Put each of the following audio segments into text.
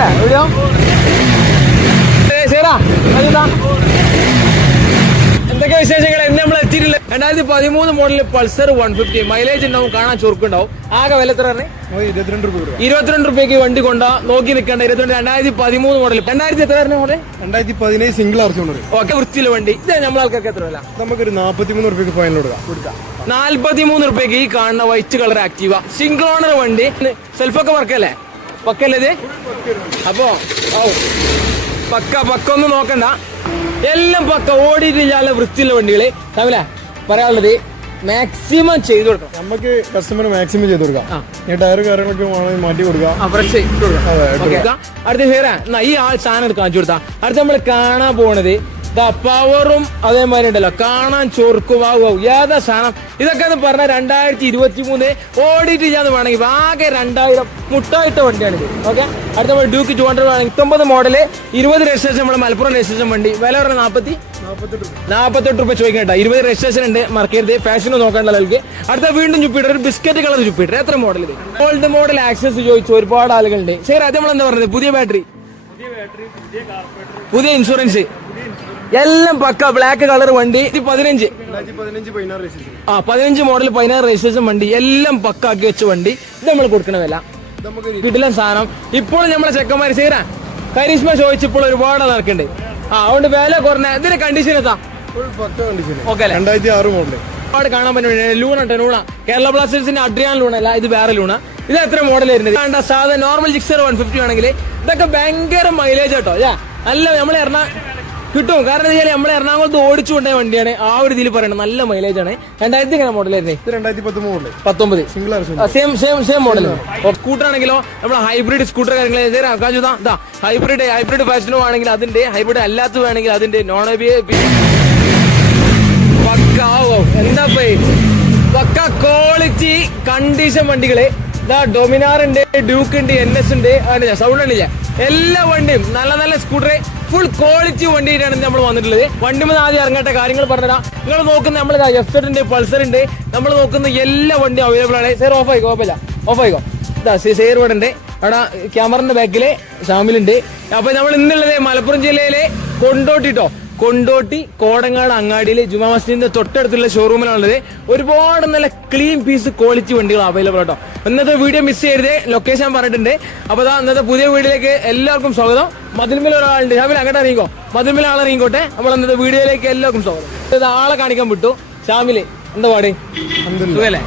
എടുത്തില്ലേ വീഡിയോ? ശരിടാ എന്തൊക്കെ വിശേഷങ്ങൾ? എന്നെ നമ്മൾ എത്തിയിട്ടില്ല. 2013 മോഡൽ പൾസർ 150 മൈലേജ് ഉണ്ടാവും, കാണാൻ ചുരുക്കുണ്ടാവും. ആകെ വില എത്ര പറഞ്ഞേ? 22 രൂപയ്ക്ക് വണ്ടി കൊണ്ടാ നോക്കി നിൽക്കേണ്ട. 2013 മോഡൽ. 2017 സിംഗിൾ ആർച്ച് ഓക്കെ, വൃത്തിയിലെ വണ്ടി. ഇത് നമ്മളെ ആൾക്കാർക്ക് എത്ര വില? നമുക്കൊരു 43 രൂപയ്ക്ക് ഫൈനൽ കൊടുക്കാം. 43 രൂപയ്ക്ക് ഈ കാണുന്ന white colour Activa single owner വണ്ടി. സെൽഫൊക്കെ വർക്കല്ലേ? പക്കല്ലേ ഇത്? അപ്പോ പക്ക ഒന്നും നോക്കണ്ട, എല്ലാം പക്ക ഓടിയിട്ടില്ല, വൃത്തിയുള്ള വണ്ടികള്. തമിഴ പറയാനുള്ളത് മാക്സിമം ചെയ്തു കൊടുക്കാം. നമുക്ക് കസ്റ്റമർ മാക്സിമം ചെയ്ത് കൊടുക്കാം. ടയർ കാര്യങ്ങളൊക്കെ മാറ്റി കൊടുക്കാം. അടുത്ത ഹേറാ ഈ ആൾ സാധനം എടുത്ത് കാണിച്ചു കൊടുത്താ. അടുത്ത നമ്മൾ കാണാൻ പോണത് പവറും അതേമാതിരി ഉണ്ടല്ലോ, കാണാൻ ചൊറുക്കുവാകും. ഏതാ സാധനം ഇതൊക്കെ എന്ന് പറഞ്ഞാൽ 2023 ഓടിയിട്ട് ചെയ്യാന്ന് വേണമെങ്കിൽ ആകെ 2000 മുട്ടായിട്ട വണ്ടിയാണിത്. ഓക്കെ, അടുത്ത നമ്മൾ ഡ്യൂക്ക് 200 വേണമെങ്കിൽ 19 മോഡല് 20 രജിസ്ട്രേഷൻ, നമ്മുടെ മലപ്പുറം രജിസ്ട്രേഷൻ വണ്ടി. വില പറഞ്ഞ 48 രൂപ ചോദിക്കണ്ട. 20 രജിസ്ട്രേഷൻ ഉണ്ട്, മറക്കരുത്. ഫാഷനും നോക്കേണ്ട ആൾക്ക്. അടുത്ത വീണ്ടും ജുപ്പിറ്റർ, ഒരു ബിസ്ക്കറ്റ് കളർ ജുപ്പിറ്റർ. എത്ര മോഡൽ ഇത്? ഓൾഡ് മോഡൽ ആക്സസ് ചോദിച്ചു ഒരുപാട് ആളുകളുണ്ട്. ശരി, അത് നമ്മൾ എന്താ പറഞ്ഞത്? പുതിയ ബാറ്ററി, പുതിയ ഇൻഷുറൻസ്, എല്ലാം പക്ക ബ്ലാക്ക് കളർ വണ്ടി. 15 മോഡൽ 16 രജിസ്ട്രേഷൻ വണ്ടി, എല്ലാം പക്ക ആക്കി വെച്ച വണ്ടി. ഇത് നമ്മൾ കൊടുക്കണ വില കിട്ടില്ല സാധനം. ഇപ്പോൾ നമ്മളെ ചെക്കന്മാര് ചേരാ കരിസ്മ ചോദിച്ചപ്പോൾ ഒരുപാട് നടക്കുന്നുണ്ട്. അതുകൊണ്ട് വില കുറഞ്ഞ. ഇതിന്റെ കണ്ടീഷൻ എത്താ? Okay, 2006 model. ഒരുപാട് കാണാൻ പറ്റും. ലൂണ കേരള ബ്ലാസ്റ്റേഴ്സിന്റെ അഡ്രിയാൻ ലൂണ അല്ല, ഇത് വേറെ ലൂണ. ഇത് എത്ര മോഡൽ വരുന്നത്? സാധാരണ നോർമൽ ജിക്സർ 150 ആണെങ്കിൽ ഇതൊക്കെ ഭയങ്കര മൈലേജ് കേട്ടോ. നല്ല നമ്മൾ കിട്ടും. കാരണം എന്താ വെച്ചാൽ നമ്മളെ എറണാകുളത്ത് ഓടിച്ചു കൊണ്ടേ വണ്ടിയാണ്. ആ ഒരു ഇതിൽ പറയണം, നല്ല മൈലേജ് ആണ്. 2000 മോഡൽ ആയിരുന്നേ? 2019 സെയിം മോഡൽ. സ്കൂട്ടർ ആണെങ്കിലോ നമ്മൾ ഹൈബ്രിഡ് സ്കൂട്ടർ കാര്യങ്ങൾ ഹൈബ്രിഡ് ഫാഷനോ ആണെങ്കിൽ അതിന്റെ, ഹൈബ്രിഡ് അല്ലാത്ത വേണമെങ്കിൽ അതിന്റെ, നോൺ എന്താ പക്ക ക്വാളിറ്റി കണ്ടീഷൻ വണ്ടികള്. ഡൊമിനാർ ഉണ്ട്, ഡ്യൂക്ക് ഉണ്ട്, NS ഉണ്ട്. സൗണ്ട് ഉണ്ടില്ല, എല്ലാ വണ്ടിയും നല്ല നല്ല സ്കൂട്ടർ ഫുൾ ക്വാളിറ്റി വണ്ടിയിട്ടാണ് നമ്മൾ വന്നിട്ടുള്ളത്. വണ്ടിമേ ആദ്യം ഇറങ്ങട്ടെ, കാര്യങ്ങൾ പറഞ്ഞുതരാം. നിങ്ങൾ നോക്കുന്ന നമ്മൾ F-Zed ഉണ്ട്, പൾസർ ഉണ്ട്, നമ്മൾ നോക്കുന്ന എല്ലാ വണ്ടിയും അവൈലബിൾ ആണ്. സേർ ഓഫ് ആയിക്കോ, സേർ ഇവിടെ ഉണ്ട്. അവിടെ ക്യാമറന്റെ ബാക്കില് ഷാമിലുണ്ട്. അപ്പൊ നമ്മൾ ഇന്നുള്ളത് മലപ്പുറം ജില്ലയിലെ കൊണ്ടോട്ടി കോടങ്ങാട് അങ്ങാടിയിൽ ജുമാ മസ്ജിദിന്റെ തൊട്ടടുത്തുള്ള ഷോറൂമിലാണുള്ളത്. ഒരുപാട് നല്ല ക്ലീൻ പീസ് ക്വാളിറ്റി വണ്ടികൾ അവൈലബിൾ ആട്ടോ. ഇന്നത്തെ വീഡിയോ മിസ് ചെയ്യരുത്, ലൊക്കേഷൻ പറഞ്ഞിട്ടുണ്ട്. അപ്പൊ ഇന്നത്തെ പുതിയ വീഡിയോയിലേക്ക് എല്ലാവർക്കും സ്വാഗതം. മതിൽമേൽ ഒരാളുണ്ട്, ഷാമിൽ അങ്ങോട്ട് ഇറങ്ങിക്കോ, മതിൽമേൽ ആളിറങ്ങിക്കോട്ടെ. നമ്മൾ ഇന്നത്തെ വീഡിയോയിലേക്ക് എല്ലാവർക്കും സ്വാഗതം. ആളെ കാണിക്കാൻ വിട്ടു. ഷാമില് എന്താ പാട്? സുഖല്ലേ?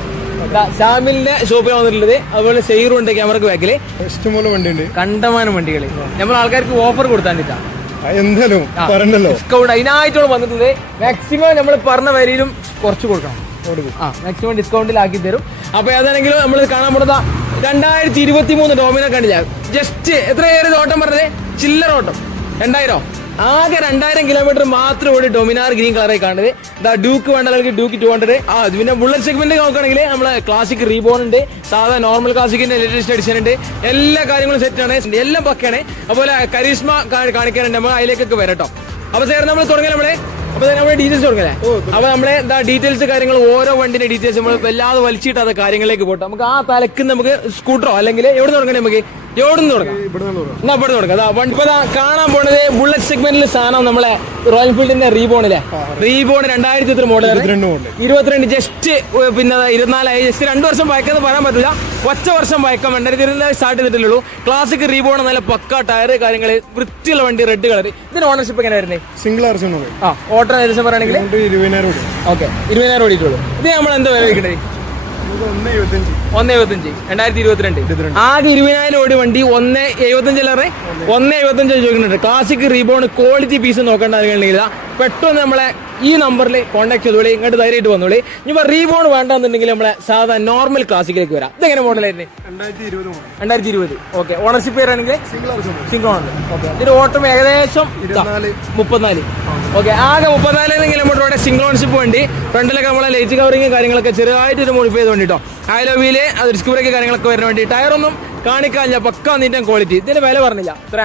ഷാമിലിന്റെ ഷോപ്പിൽ വന്നിട്ടുള്ളത്. അതുപോലെ സെയ്റും ഉണ്ട് ക്യാമറക്ക് ബാക്കില്. ഇഷ്ടംപോലെ വണ്ടിയുണ്ട്, കണ്ടമാനം വണ്ടികള്. നമ്മൾ ആൾക്കാർക്ക് ഓഫർ കൊടുത്താണ്ടിട്ടാ ഡിസ്കൗണ്ട് അതിനായിട്ടുള്ള വന്നിട്ടുള്ളത്. മാക്സിമം നമ്മൾ പറഞ്ഞ വിലയിലും കുറച്ച് കൊടുക്കണം. മാക്സിമം ഡിസ്കൗണ്ടിലാക്കി തരും. അപ്പൊ ഏതാണെങ്കിലും നമ്മൾ കാണാൻ പോകുന്നത് 2023 ഡോമിനർ കണ്ടില്ല. ജസ്റ്റ് എത്ര ഏറിയത് ഓട്ടം പറഞ്ഞത്? ചില്ലറ ഓട്ടം 2000, ആകെ 2000 കിലോമീറ്റർ മാത്രം ഓടി ഡൊമിനാർ ഗ്രീൻ കളറായി കാണുന്നത്. ഡ്യൂക്ക് വേണ്ടവർക്ക് ഡ്യൂക്ക് 200. പിന്നെ ബുള്ളറ്റ് സെഗ്മെന്റ് നോക്കുകയാണെങ്കിൽ നമ്മളെ ക്ലാസിക് റീബോൺ ഉണ്ട്, സാധാ നോർമൽ ക്ലാസിക്കിന്റെ ലേറ്റസ്റ്റ് എഡിഷൻ ഉണ്ട്. എല്ലാ കാര്യങ്ങളും സെറ്റ് ആണ്, എല്ലാം പക്കയാണ്. അതുപോലെ കരിസ്മ കാണിക്കാനുണ്ട്, നമ്മൾ അതിലേക്കൊക്കെ വരട്ടോ. അപ്പൊ ചേർന്ന് നമ്മൾ തുടങ്ങിയ അപ്പൊ നമ്മുടെ ഡീറ്റെയിൽസ് തുടങ്ങല്ലേ? അപ്പൊ നമ്മളെ ഡീറ്റെയിൽസ് കാര്യങ്ങൾ ഓരോ വണ്ടിന്റെ ഡീറ്റെയിൽസ് നമ്മൾ വല്ലാതെ വലിച്ചിട്ടാത്ത കാര്യങ്ങളിലേക്ക് പോട്ടെ. നമുക്ക് ആ തലക്ക് നമുക്ക് സ്കൂട്ടറോ അല്ലെങ്കിൽ എവിടെ തുടങ്ങണേ? നമുക്ക് എവിടെ നിന്ന് തുടങ്ങാം? എന്നാ ഇവിടെ തുടങ്ങാം. ഇപ്പൊ കാണാൻ പോണത് ബുള്ളറ്റ് സെഗ്മെന്റിൽ സാധനം നമ്മളെ റോയൽ എൻഫീൽഡിന്റെ റീബോൺ 2003 മോഡൽ 22 ജസ്റ്റ് പിന്നെ 24 ജസ്റ്റ് 2 വർഷം ബൈക്കെന്ന് പറയാൻ പറ്റില്ല, ഒറ്റ വർഷം ബൈക്കം 2024 സ്റ്റാർട്ട് ചെയ്തിട്ടുള്ളൂ. ക്ലാസിക് റീബോൺ, നല്ല പക്ക ടയർ കാര്യങ്ങള്, വൃത്തിയുള്ള വണ്ടി, റെഡ് കളർ. ഇതിന് ഓണർഷിപ്പ് എങ്ങനെ വരുന്നത്? സിംഗിൾ ആർച്ച് ഓട്ടോ ഏകദേശം പറയുകയാണെങ്കിൽ 20,000 ഓടിയിട്ടുള്ളൂ. ഇത് നമ്മൾ എന്താ വില വയ്ക്കണ്ടേ? 1.75 2022 ആകെ 20,000 ഓടി വണ്ടി. 1.75 1.75 ചോദിക്കുന്നുണ്ട്. ക്ലാസിക് റീബോൺ ക്വാളിറ്റി പീസ് നോക്കേണ്ടതെങ്കിൽ പെട്ടെന്ന് നമ്മളെ ഈ നമ്പറിൽ കോൺടാക്ട് ചെയ്തോളി, ഇങ്ങോട്ട് ധൈര്യമായിട്ട് വന്നോളി. ഇനിയിപ്പോ റീബോൺ വേണ്ടെന്നുണ്ടെങ്കിൽ നമ്മളെ സാധാ നോർമൽ ക്ലാസിക്കിലേക്ക് വരാം. ഇതെങ്ങനെ മോഡലായിരുന്നു? 2020. ഓക്കെ, ഓണർഷിപ്പ് വരാണെങ്കിൽ സിംഗിൾ ഓണർ. ഓക്കെ, ഇതിന്റെ ഓട്ടം ഏകദേശം 34. ഓക്കെ, ആകെ 34 കിലോമീറ്ററോടെ സിംഗിൾ ഓണർഷിപ്പ് വണ്ടി. ഫ്രണ്ടിലൊക്കെ നമ്മളെ ലൈറ്റ് കവറിങ് കാര്യങ്ങളൊക്കെ ചെറുതായിട്ട് മോഡിഫൈ ചെയ്ത് വേണ്ടിട്ടോ. ഐലോവിയില് അത് റിസ്ക് ബ്രേക്ക് കാര്യങ്ങളൊക്കെ വരുന്ന വേണ്ടി. ടയറൊന്നും കാണിക്കാനില്ല, പക്ക നീറ്റൻ ക്വാളിറ്റി. ഇതിന്റെ വില പറഞ്ഞില്ല എത്ര?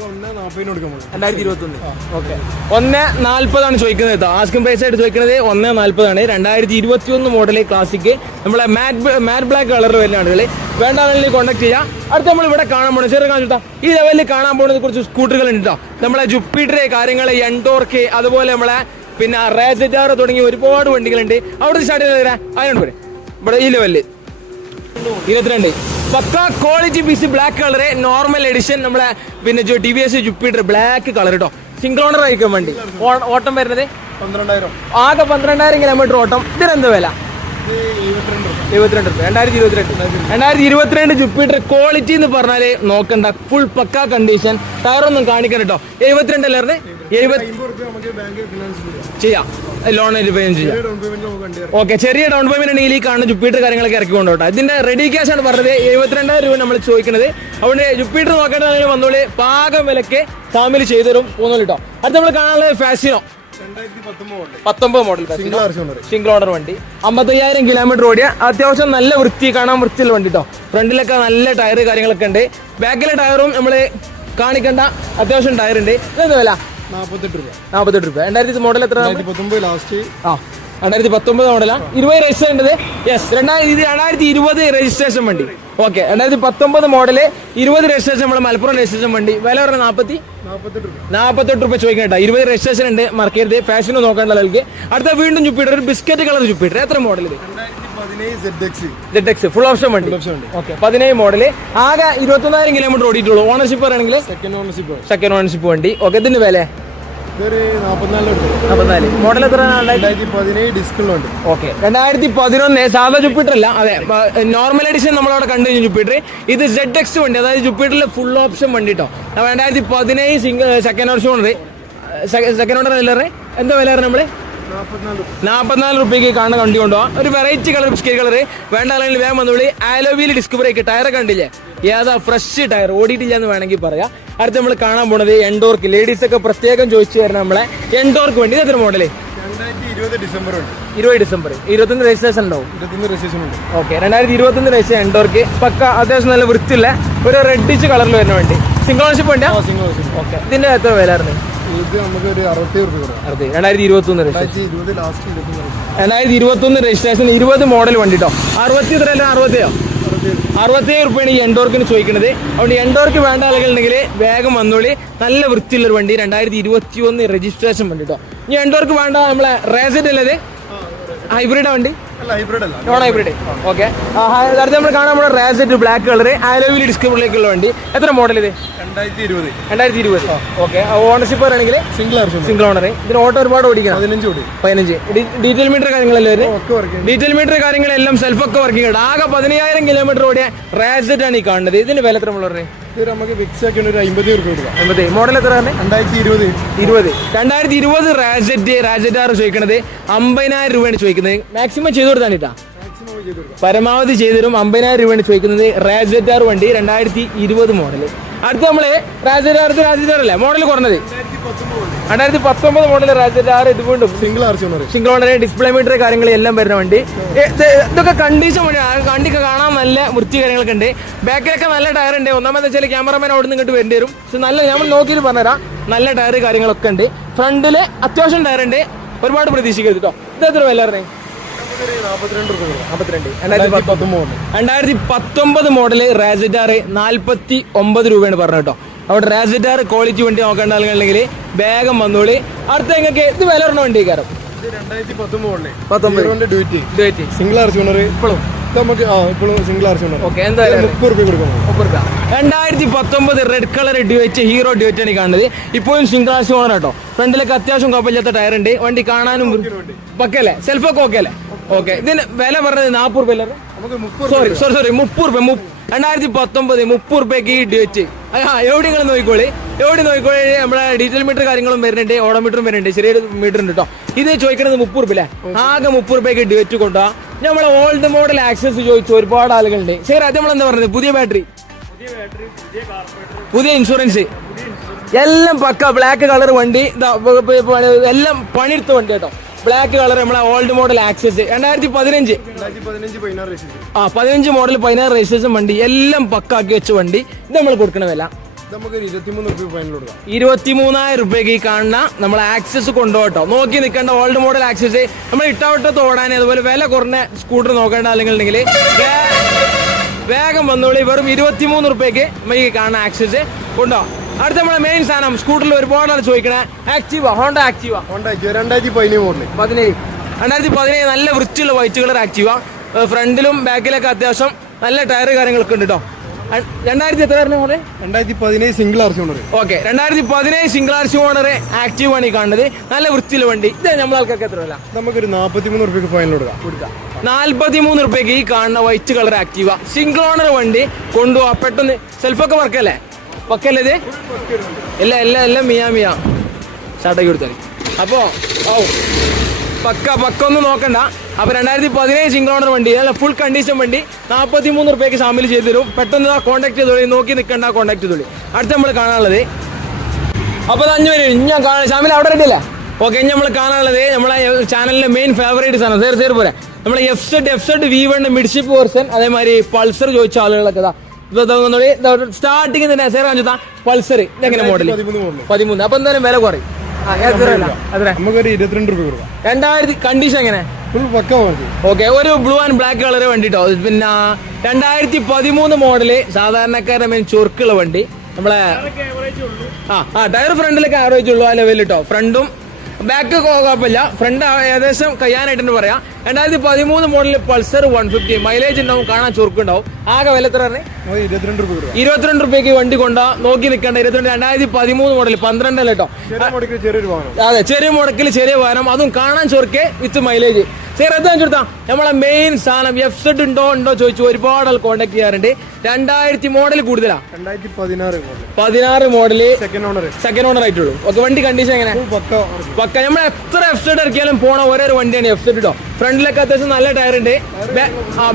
ഇത് 1.40 കൊടുക്കാൻ പോകും. 2021. ഓക്കെ 1.40 ചോദിക്കുന്നത് കേട്ടോ. ആസ്കിംഗ് പ്രൈസ് ആയിട്ട് ചോദിക്കുന്നത് 1.40. 2021 മോഡല് ക്ലാസിക് നമ്മളെ മാറ്റ് ബ്ലാക്ക് കളറിൽ വരുന്ന ആളുകൾ വേണ്ട ആളുകളിൽ കോൺടാക്ട് ചെയ്യാം. അടുത്ത നമ്മൾ ഇവിടെ കാണാൻ പോകുന്നത് ചെറിയ കാണിച്ചിട്ടാ ഈ ലെവലിൽ കാണാൻ പോകുന്നത് കുറച്ച് സ്കൂട്ടറുകൾ ഉണ്ട് കേട്ടോ. നമ്മളെ ജുപ്പിറ്റർ കാര്യങ്ങൾ, എൻടോർക്ക്, അതുപോലെ നമ്മളെ പിന്നെ റേജറ്റാർ തുടങ്ങിയ ഒരുപാട് വണ്ടികളുണ്ട്. അവിടെ സ്റ്റാർട്ട് ചെയ്ത് അതിനോട് പോരെ ഇവിടെ ഈ ലെവലിൽ 22 pukka quality piece black colour normal edition നമ്മളെ പിന്നെ TVS ജുപ്പിറ്റർ ബ്ലാക്ക് കളർ കേട്ടോ. സിംഗിൾ ഓണർ ആയിരിക്കും വണ്ടി. ഓട്ടം വരുന്നത് 12,000. ആകെ 12,000 കിലോമീറ്റർ ഓട്ടം. ഇതിനെന്ത് വില? 72 രൂപ. 2022 ജുപ്പിറ്റർ ക്വാളിറ്റി എന്ന് പറഞ്ഞാല് നോക്കണ്ട, ഫുൾ പക്ക കണ്ടീഷൻ. ടയറൊന്നും കാണിക്കണം കേട്ടോ. 72 അല്ലേ? 70 ചെയ്യാം, ലോൺ ചെയ്യാം. ഓക്കെ, ചെറിയ ഡൗൺ പേയ്മെന്റ് ഉണ്ടെങ്കിൽ ഈ കാണുന്ന ജുപ്പിറ്റർ കാര്യങ്ങളൊക്കെ ഇറക്കി കൊണ്ടോട്ടോ. ഇതിന്റെ റെഡി ക്യാഷ് ആണ് പറഞ്ഞത്. 72,000 രൂപ നമ്മൾ ചോദിക്കുന്നത്. അതുകൊണ്ട് ജുപ്പിറ്റർ നോക്കേണ്ട വന്നോളി, പാകം വിലക്ക് ഫാമിലി ചെയ്തുതരും പോകുന്നു കേട്ടോ. അത് നമ്മൾ കാണാനുള്ളത് ഫാസിനോ 19 മോഡൽ സിംഗിൾ ഓണർ വണ്ടി. 55,000 കിലോമീറ്റർ ഓടിയ അത്യാവശ്യം നല്ല കാണാൻ വൃത്തിയുള്ള വണ്ടി കേട്ടോ. ഫ്രണ്ടിലൊക്കെ നല്ല ടയർ കാര്യങ്ങളൊക്കെ ഉണ്ട്. ബാക്കിലെ ടയറും നമ്മള് കാണിക്കണ്ട അത്യാവശ്യം ടയർ ഉണ്ട്. ഇതെന്താ വില? 48 രൂപ. 2000 മോഡൽ എത്ര? 2019 മോഡലാ. 20 രജിസ്റ്റർ ഉണ്ടത്. യെസ്, 2020 രജിസ്ട്രേഷൻ വണ്ടി. ഓക്കെ, 2019 മോഡല് 20 രജിസ്ട്രേഷൻ നമ്മുടെ മലപ്പുറം രജിസ്ട്രേഷൻ വണ്ടി. വില പറഞ്ഞ 48 രൂപ ചോദിക്കാം കേട്ടോ. 20 രജിസ്ട്രേഷൻ ഉണ്ട്, മറക്കരുത്. ഫാഷനും നോക്കേണ്ട ആൾക്ക്. അടുത്ത വീണ്ടും ജുപ്പിറ്റർ, ഒരു ബിസ്ക്കറ്റ് കളർ ജുപ്പിറ്റർ. എത്ര മോഡൽ ഇത്? ZX ഫുൾ ഓപ്ഷൻ വണ്ടി. Okay, 17 model. ആകെ 21,000 കിലോമീറ്റർ ഓടിയിട്ടുള്ളൂ. ഓണർഷിപ്പ് പറയുകയാണെങ്കിൽ സെക്കൻഡ് ഓണർഷിപ്പ് വണ്ടി. ഓക്കെ, ഇതിന്റെ വില 44 മോഡൽ എത്ര? 2017 ഡിസ്കൗണ്ട്. ഓക്കെ, 2011 സാധാ ജുപ്പിറ്റർ അല്ല, അതെ നോർമൽ എഡിഷൻ നമ്മളവിടെ കണ്ടു കഴിഞ്ഞു ജുപ്പിറ്റർ. ഇത് ZX വണ്ടി, അതായത് ജുപ്പിറ്ററിലെ ഫുൾ ഓപ്ഷൻ വണ്ടി കേട്ടോ. 2017 സെക്കൻഡ് ഓണർ അല്ലേ? എന്താ വില നമ്മള്? 44 രൂപയ്ക്ക് കാണുന്ന വണ്ടി കൊണ്ടുപോകാം. ഒരു വെറൈറ്റി കളർ, ബിസ്ക്കറ്റ് കളർ. വേണ്ട അല്ലെങ്കിൽ വേഗം വന്നോളി. ആലോവിയിൽ ഡിസ്ക് ബ്രേക്ക്, ടയർ കണ്ടില്ലേ? ഏതാ ഫ്രഷ് ടയർ, ഓടിയിട്ടില്ല എന്ന് വേണമെങ്കിൽ പറയാം. അടുത്ത് നമ്മൾ കാണാൻ പോണത് എൻടോർക്ക്. ലേഡീസ് ഒക്കെ പ്രത്യേകം ചോദിച്ചു തരണം നമ്മളെ എൻടോർക്ക് വണ്ടി. എത്ര മോഡല്? 20 ഡിസംബർ. 21 രജിസ്ട്രേഷൻ ഉണ്ടാവും. Okay, 2021 registration Ntorq. പക്ക അത്യാവശ്യം നല്ല വൃത്തിയുള്ള ഒരു റെഡിഷ് കളറിൽ വരുന്ന വണ്ടി. സിംഗിൾ ഓണർഷിപ്പ് വണ്ടിയാ? ഓക്കെ, ഇതിന്റെ എത്ര വില ആയിരുന്നു? ഇത് നമുക്ക് ഒരു 60 രൂപ. 2021 രജിസ്ട്രേഷൻ 20 മോഡൽ വണ്ടി കേട്ടോ. 67 രൂപയാണ് ഈ എൻടോർക്കിന് ചോദിക്കുന്നത്. അതുകൊണ്ട് എൻടോർക്ക് വേണ്ട ആളുകളുണ്ടെങ്കിൽ വേഗം വന്നോളി. നല്ല വൃത്തിയുള്ളൊരു വണ്ടി. 2021 രജിസ്ട്രേഷൻ വണ്ടി കേട്ടോ. ഇനി എൻടോർക്ക് വേണ്ട നമ്മളെ റേസറ്റ് അല്ലേ? ഹൈബ്രിഡാ വണ്ടി? Non hybrid. ഓക്കെ, അടുത്ത് നമ്മൾ കാണാൻ നമ്മുടെ റേസറ്റ് ബ്ലാക്ക് കളർ, ആലോവിൽ ഡിസ്ക് ബ്രേക്കുള്ള വണ്ടി. എത്ര മോഡൽ ഇത്? 2020. ഓക്കെ, ഓണർഷിപ്പ് പറയുകയാണെങ്കിൽ സിംഗിൾ ഓണർ. ഇതിന് ഓട്ടോ ഒരുപാട് ഓടിക്കണം. 15 ഡീറ്റെയിൽ മീറ്റർ കാര്യങ്ങളെല്ലാം ഡീറ്റെയിൽ മീറ്റർ കാര്യങ്ങളെല്ലാം സെൽഫൊക്കെ വർക്കിംഗ് ഉണ്ട്. ആകെ 15,000 കിലോമീറ്റർ ഓടിയ റേസറ്റ് ആണ് ഈ കാണുന്നത്. ഇതിന് വില എത്ര പറഞ്ഞത്? നമുക്ക് ഫിക്സ് ആക്കി ഒരു 50 രൂപ കൊടുക്കാം. 50. മോഡൽ എത്ര? 2020 രാജറ്റാർ ചോദിക്കണത് 50,000 രൂപയാണ് ചോദിക്കുന്നത്. മാക്സിമം ചെയ്തു കൊടുത്താണ് കേട്ടാ, പരമാവധി ചെയ്തുതരും. 50,000 രൂപയാണ് ചോദിക്കുന്നത്. രാജറ്റാർ വണ്ടി 2020 മോഡൽ. അടുത്ത നമ്മള് രാജറ്റാർ അല്ലേ മോഡൽ കുറഞ്ഞത്? 2019 മോഡൽ രാജറ്റാർ. ഇത് വീണ്ടും സിംഗിൾ ഓണർ, ഡിസ്പ്ലേ മീറ്റർ കാര്യങ്ങൾ എല്ലാം വരുന്ന വണ്ടി. ഇതൊക്കെ കണ്ടീഷൻ വണ്ടി. വണ്ടിക്ക് കാണാൻ നല്ല വൃത്തി കാര്യങ്ങളൊക്കെ ഉണ്ട്. ബാക്കിലൊക്കെ നല്ല ടയർ ഉണ്ട്. ഒന്നാമത് വെച്ചാൽ ക്യാമറമാൻ അവിടെ നിന്ന് ഇങ്ങോട്ട് വരേണ്ടി വരും. പക്ഷെ നല്ല നമ്മൾ നോക്കിയിട്ട് പറഞ്ഞുതരാം, നല്ല ടയർ കാര്യങ്ങളൊക്കെ ഉണ്ട്. ഫ്രണ്ടില് അത്യാവശ്യം ടയർ ഉണ്ട്. ഒരുപാട് പ്രതീക്ഷിക്കരുത് കേട്ടോ. ഇത് എത്ര വില പറഞ്ഞേ? 2019 മോഡല് രാജറ്റാർ 49 രൂപയാണ് പറഞ്ഞത് കേട്ടോ. അവിടെ രാജറ്റാർ ക്വാളിറ്റി വണ്ടി നോക്കേണ്ട ആളുകളുണ്ടെങ്കിൽ വേഗം വന്നോളി. അടുത്ത നിങ്ങൾക്ക് ഇത് വില പറഞ്ഞ വണ്ടി കാരണം 2019 സിംഗിൾ ഓണർ. ഇപ്പോഴും സിംഗിൾ ഓക്കെ, എന്താ 30 രൂപ. 2019 red colour Duet, hero Duet ആണ് കാണുന്നത്. ഇപ്പോഴും സിംഗിൾ ഓണർ കേട്ടോ. ഫ്രണ്ടിലൊക്കെ അത്യാവശ്യം കുഴപ്പമില്ലാത്ത ടയർ ഉണ്ട്. വണ്ടി കാണാനും പക്കല്ലേ, സെൽഫൊക്കെ ഓക്കെ അല്ലേ? ഓക്കെ, ഇതിന് വില പറഞ്ഞത് 40 രൂപ. സോറി 30 രൂപ. 2019 30 രൂപയ്ക്ക് ഈ ഡ്യൂറ്റ്. എവിടെ നിങ്ങൾ നോക്കിക്കോളി, നമ്മുടെ ഡീറ്റെയിൽ മീറ്റർ കാര്യങ്ങളും വരുന്നുണ്ട്, ഓഡോമീറ്ററും വരുന്നുണ്ട്, ചെറിയൊരു മീറ്റർ ഉണ്ട് കേട്ടോ. ഇത് ചോദിക്കുന്നത് 30 രൂപ അല്ലേ? ആകെ 30 രൂപയ്ക്ക് ഡ്യൂറ്റ് കൊണ്ടുപോകാം. നമ്മളെ ഓൾഡ് മോഡൽ ആക്സസ് ചോദിച്ചു ഒരുപാട് ആളുകളുണ്ട്. ശരി, അത് നമ്മളെന്താ പറഞ്ഞത്? പുതിയ ബാറ്ററി, പുതിയ ഇൻഷുറൻസ് എല്ലാം പക്ക. ബ്ലാക്ക് കളർ വണ്ടി, എല്ലാം പണിയെടുത്ത വണ്ടി കേട്ടോ. ബ്ലാക്ക് കളർ നമ്മളെ old model access 2015 model 16 registration വണ്ടി. എല്ലാം പക്കാക്കി വെച്ച വണ്ടി. ഇത് നമ്മൾ കൊടുക്കണ വില നമുക്ക് 23 രൂപ ഫൈനൽ കൊടുക്കാം. 23,000 രൂപയ്ക്ക് ഈ കാണുന്ന നമ്മൾ ആക്സസ് കൊണ്ടുപോട്ടോ. നോക്കി നിൽക്കേണ്ട ഓൾഡ് മോഡൽ ആക്സസ്, നമ്മൾ ഇട്ടവട്ടത്ത് ഓടാൻ അതുപോലെ വില കുറഞ്ഞ സ്കൂട്ടർ നോക്കേണ്ട അല്ലെങ്കിൽ വേഗം വന്നോളി. വെറും 23 രൂപയ്ക്ക് നമുക്ക് ഈ കാണുന്ന ആക്സസ് കൊണ്ടോ. അടുത്ത നമ്മളെ മെയിൻ സാധനം സ്കൂട്ടറിൽ ഒരുപാട് ആൾ ചോദിക്കണേ ആക്റ്റീവ, ഹോണ്ട ആക്റ്റീവ 2017 മോഡൽ. 2017 നല്ല വൃത്തിയുള്ള വൈറ്റ് കളർ ആക്റ്റീവ. ഫ്രണ്ടിലും ബാക്കിലൊക്കെ അത്യാവശ്യം നല്ല ടയർ കാര്യങ്ങളൊക്കെ ഉണ്ട് കേട്ടോ. 2017 single RC owner. Okay, 2017 single RC owner Activa ആണ് ഈ കാണുന്നത്. നല്ല വൃത്തിയുള്ള വണ്ടി. ഇത് നമ്മൾ ആൾക്കാർക്ക് എത്ര വില? നമുക്കൊരു 43 രൂപയ്ക്ക് ഫൈനൽ കൊടുക്കാം. 43 രൂപയ്ക്ക് ഈ കാണുന്ന white colour Activa single owner വണ്ടി കൊണ്ടുപോവാ. പെട്ടെന്ന് സെൽഫൊക്കെ വർക്കല്ലേ? പക്കല്ലേ ഇത്? എല്ലാം മിയാ സ്റ്റാർട്ടാക്കി കൊടുത്താൽ. അപ്പോ പക്ക ഒന്നും നോക്കണ്ട. അപ്പൊ 2017 സിംഗിൾ ഓണർ വണ്ടി, അല്ല ഫുൾ കണ്ടീഷൻ വണ്ടി 43 രൂപയ്ക്ക് ഷാമിൽ ചെയ്തു തരും. പെട്ടെന്ന് കോൺടാക്ട് ചെയ്തോളി, നോക്കി നിൽക്കണ്ട, കോൺടാക്ട് ചെയ്തോളി. അടുത്ത് നമ്മൾ കാണാനുള്ളത് അപ്പൊ 5 പേര് ഞാൻ കാണാം. ഷാമിൽ അവിടെ റെഡി അല്ലേ? ഓക്കെ, ഇനി നമ്മൾ കാണാനുള്ളത് നമ്മളെ ചാനലിലെ മെയിൻ ഫേവറേറ്റ് സാധനം സേർ പോരെ നമ്മളെ എഫ് V1 മിഡ്ഷിപ്പ് വേർഷൻ, അതേമാതിരി പൾസർ ചോദിച്ച ആളുകളൊക്കെ സ്റ്റാർട്ടിങ് തന്നെ സേർ കാണിച്ചാ പൾസർ. ഇതെങ്ങനെ മോഡൽ? 13. അപ്പൊ എന്തായാലും വില കുറയും. നമുക്കൊരു 22 രൂപ കൊടുക്കാം. 2000 കണ്ടീഷൻ എങ്ങനെ? ഓക്കെ, ഒരു ബ്ലൂ ആൻഡ് ബ്ലാക്ക് കളർ വണ്ടിട്ടോ. പിന്നെ 2013 മോഡല്, സാധാരണക്കാരുടെ മെയിൻ ചൊറുക്കുള്ള വണ്ടി. നമ്മളെ ടയർ ഫ്രണ്ടിലൊക്കെ ആവറേജ് ഉള്ളൂ ആ ലെവലിൽ കേട്ടോ. ഫ്രണ്ടും ബാക്ക് കുഴപ്പമില്ല, ഫ്രണ്ട് ഏകദേശം കഴിയാനായിട്ട് പറയാം. 2013 മോഡൽ പൾസർ 150 മൈലേജ് ഉണ്ടാവും, കാണാൻ ചൊറുക്കുണ്ടാവും. ആകെ വില എത്ര? 22 രൂപയ്ക്ക് വണ്ടി കൊണ്ടാ. നോക്കി നിൽക്കേണ്ട 2013 മോഡൽ 12 അല്ല കേട്ടോ. അതെ, ചെറിയ മുടക്കിൽ ചെറിയ വാഹനം, അതും കാണാൻ ചൊറുക്കെ വിത്ത് മൈലേജ്. ചേർത്താ നമ്മളെ മെയിൻ സാധനം എഫ് സെഡ് ഉണ്ടോ ചോദിച്ചു ഒരുപാട് ആൾ കോൺടാക്ട് ചെയ്യാറുണ്ട്. 2000 മോഡൽ കൂടുതലാ. 2016 മോഡല് സെക്കൻഡ് ഓണർ ആയിട്ടുള്ളൂ. ഓക്കെ, വണ്ടി കണ്ടീഷൻ എങ്ങനെ? പക്ക. നമ്മൾ എത്ര എഫ് സെഡ് ഇറക്കിയാലും പോണ ഒരേ ഒരു വണ്ടിയാണ് എഫ് സെഡ് കേട്ടോ. ഫ്രണ്ടിലൊക്കെ അത്യാവശ്യം നല്ല ടയർ ഉണ്ട്,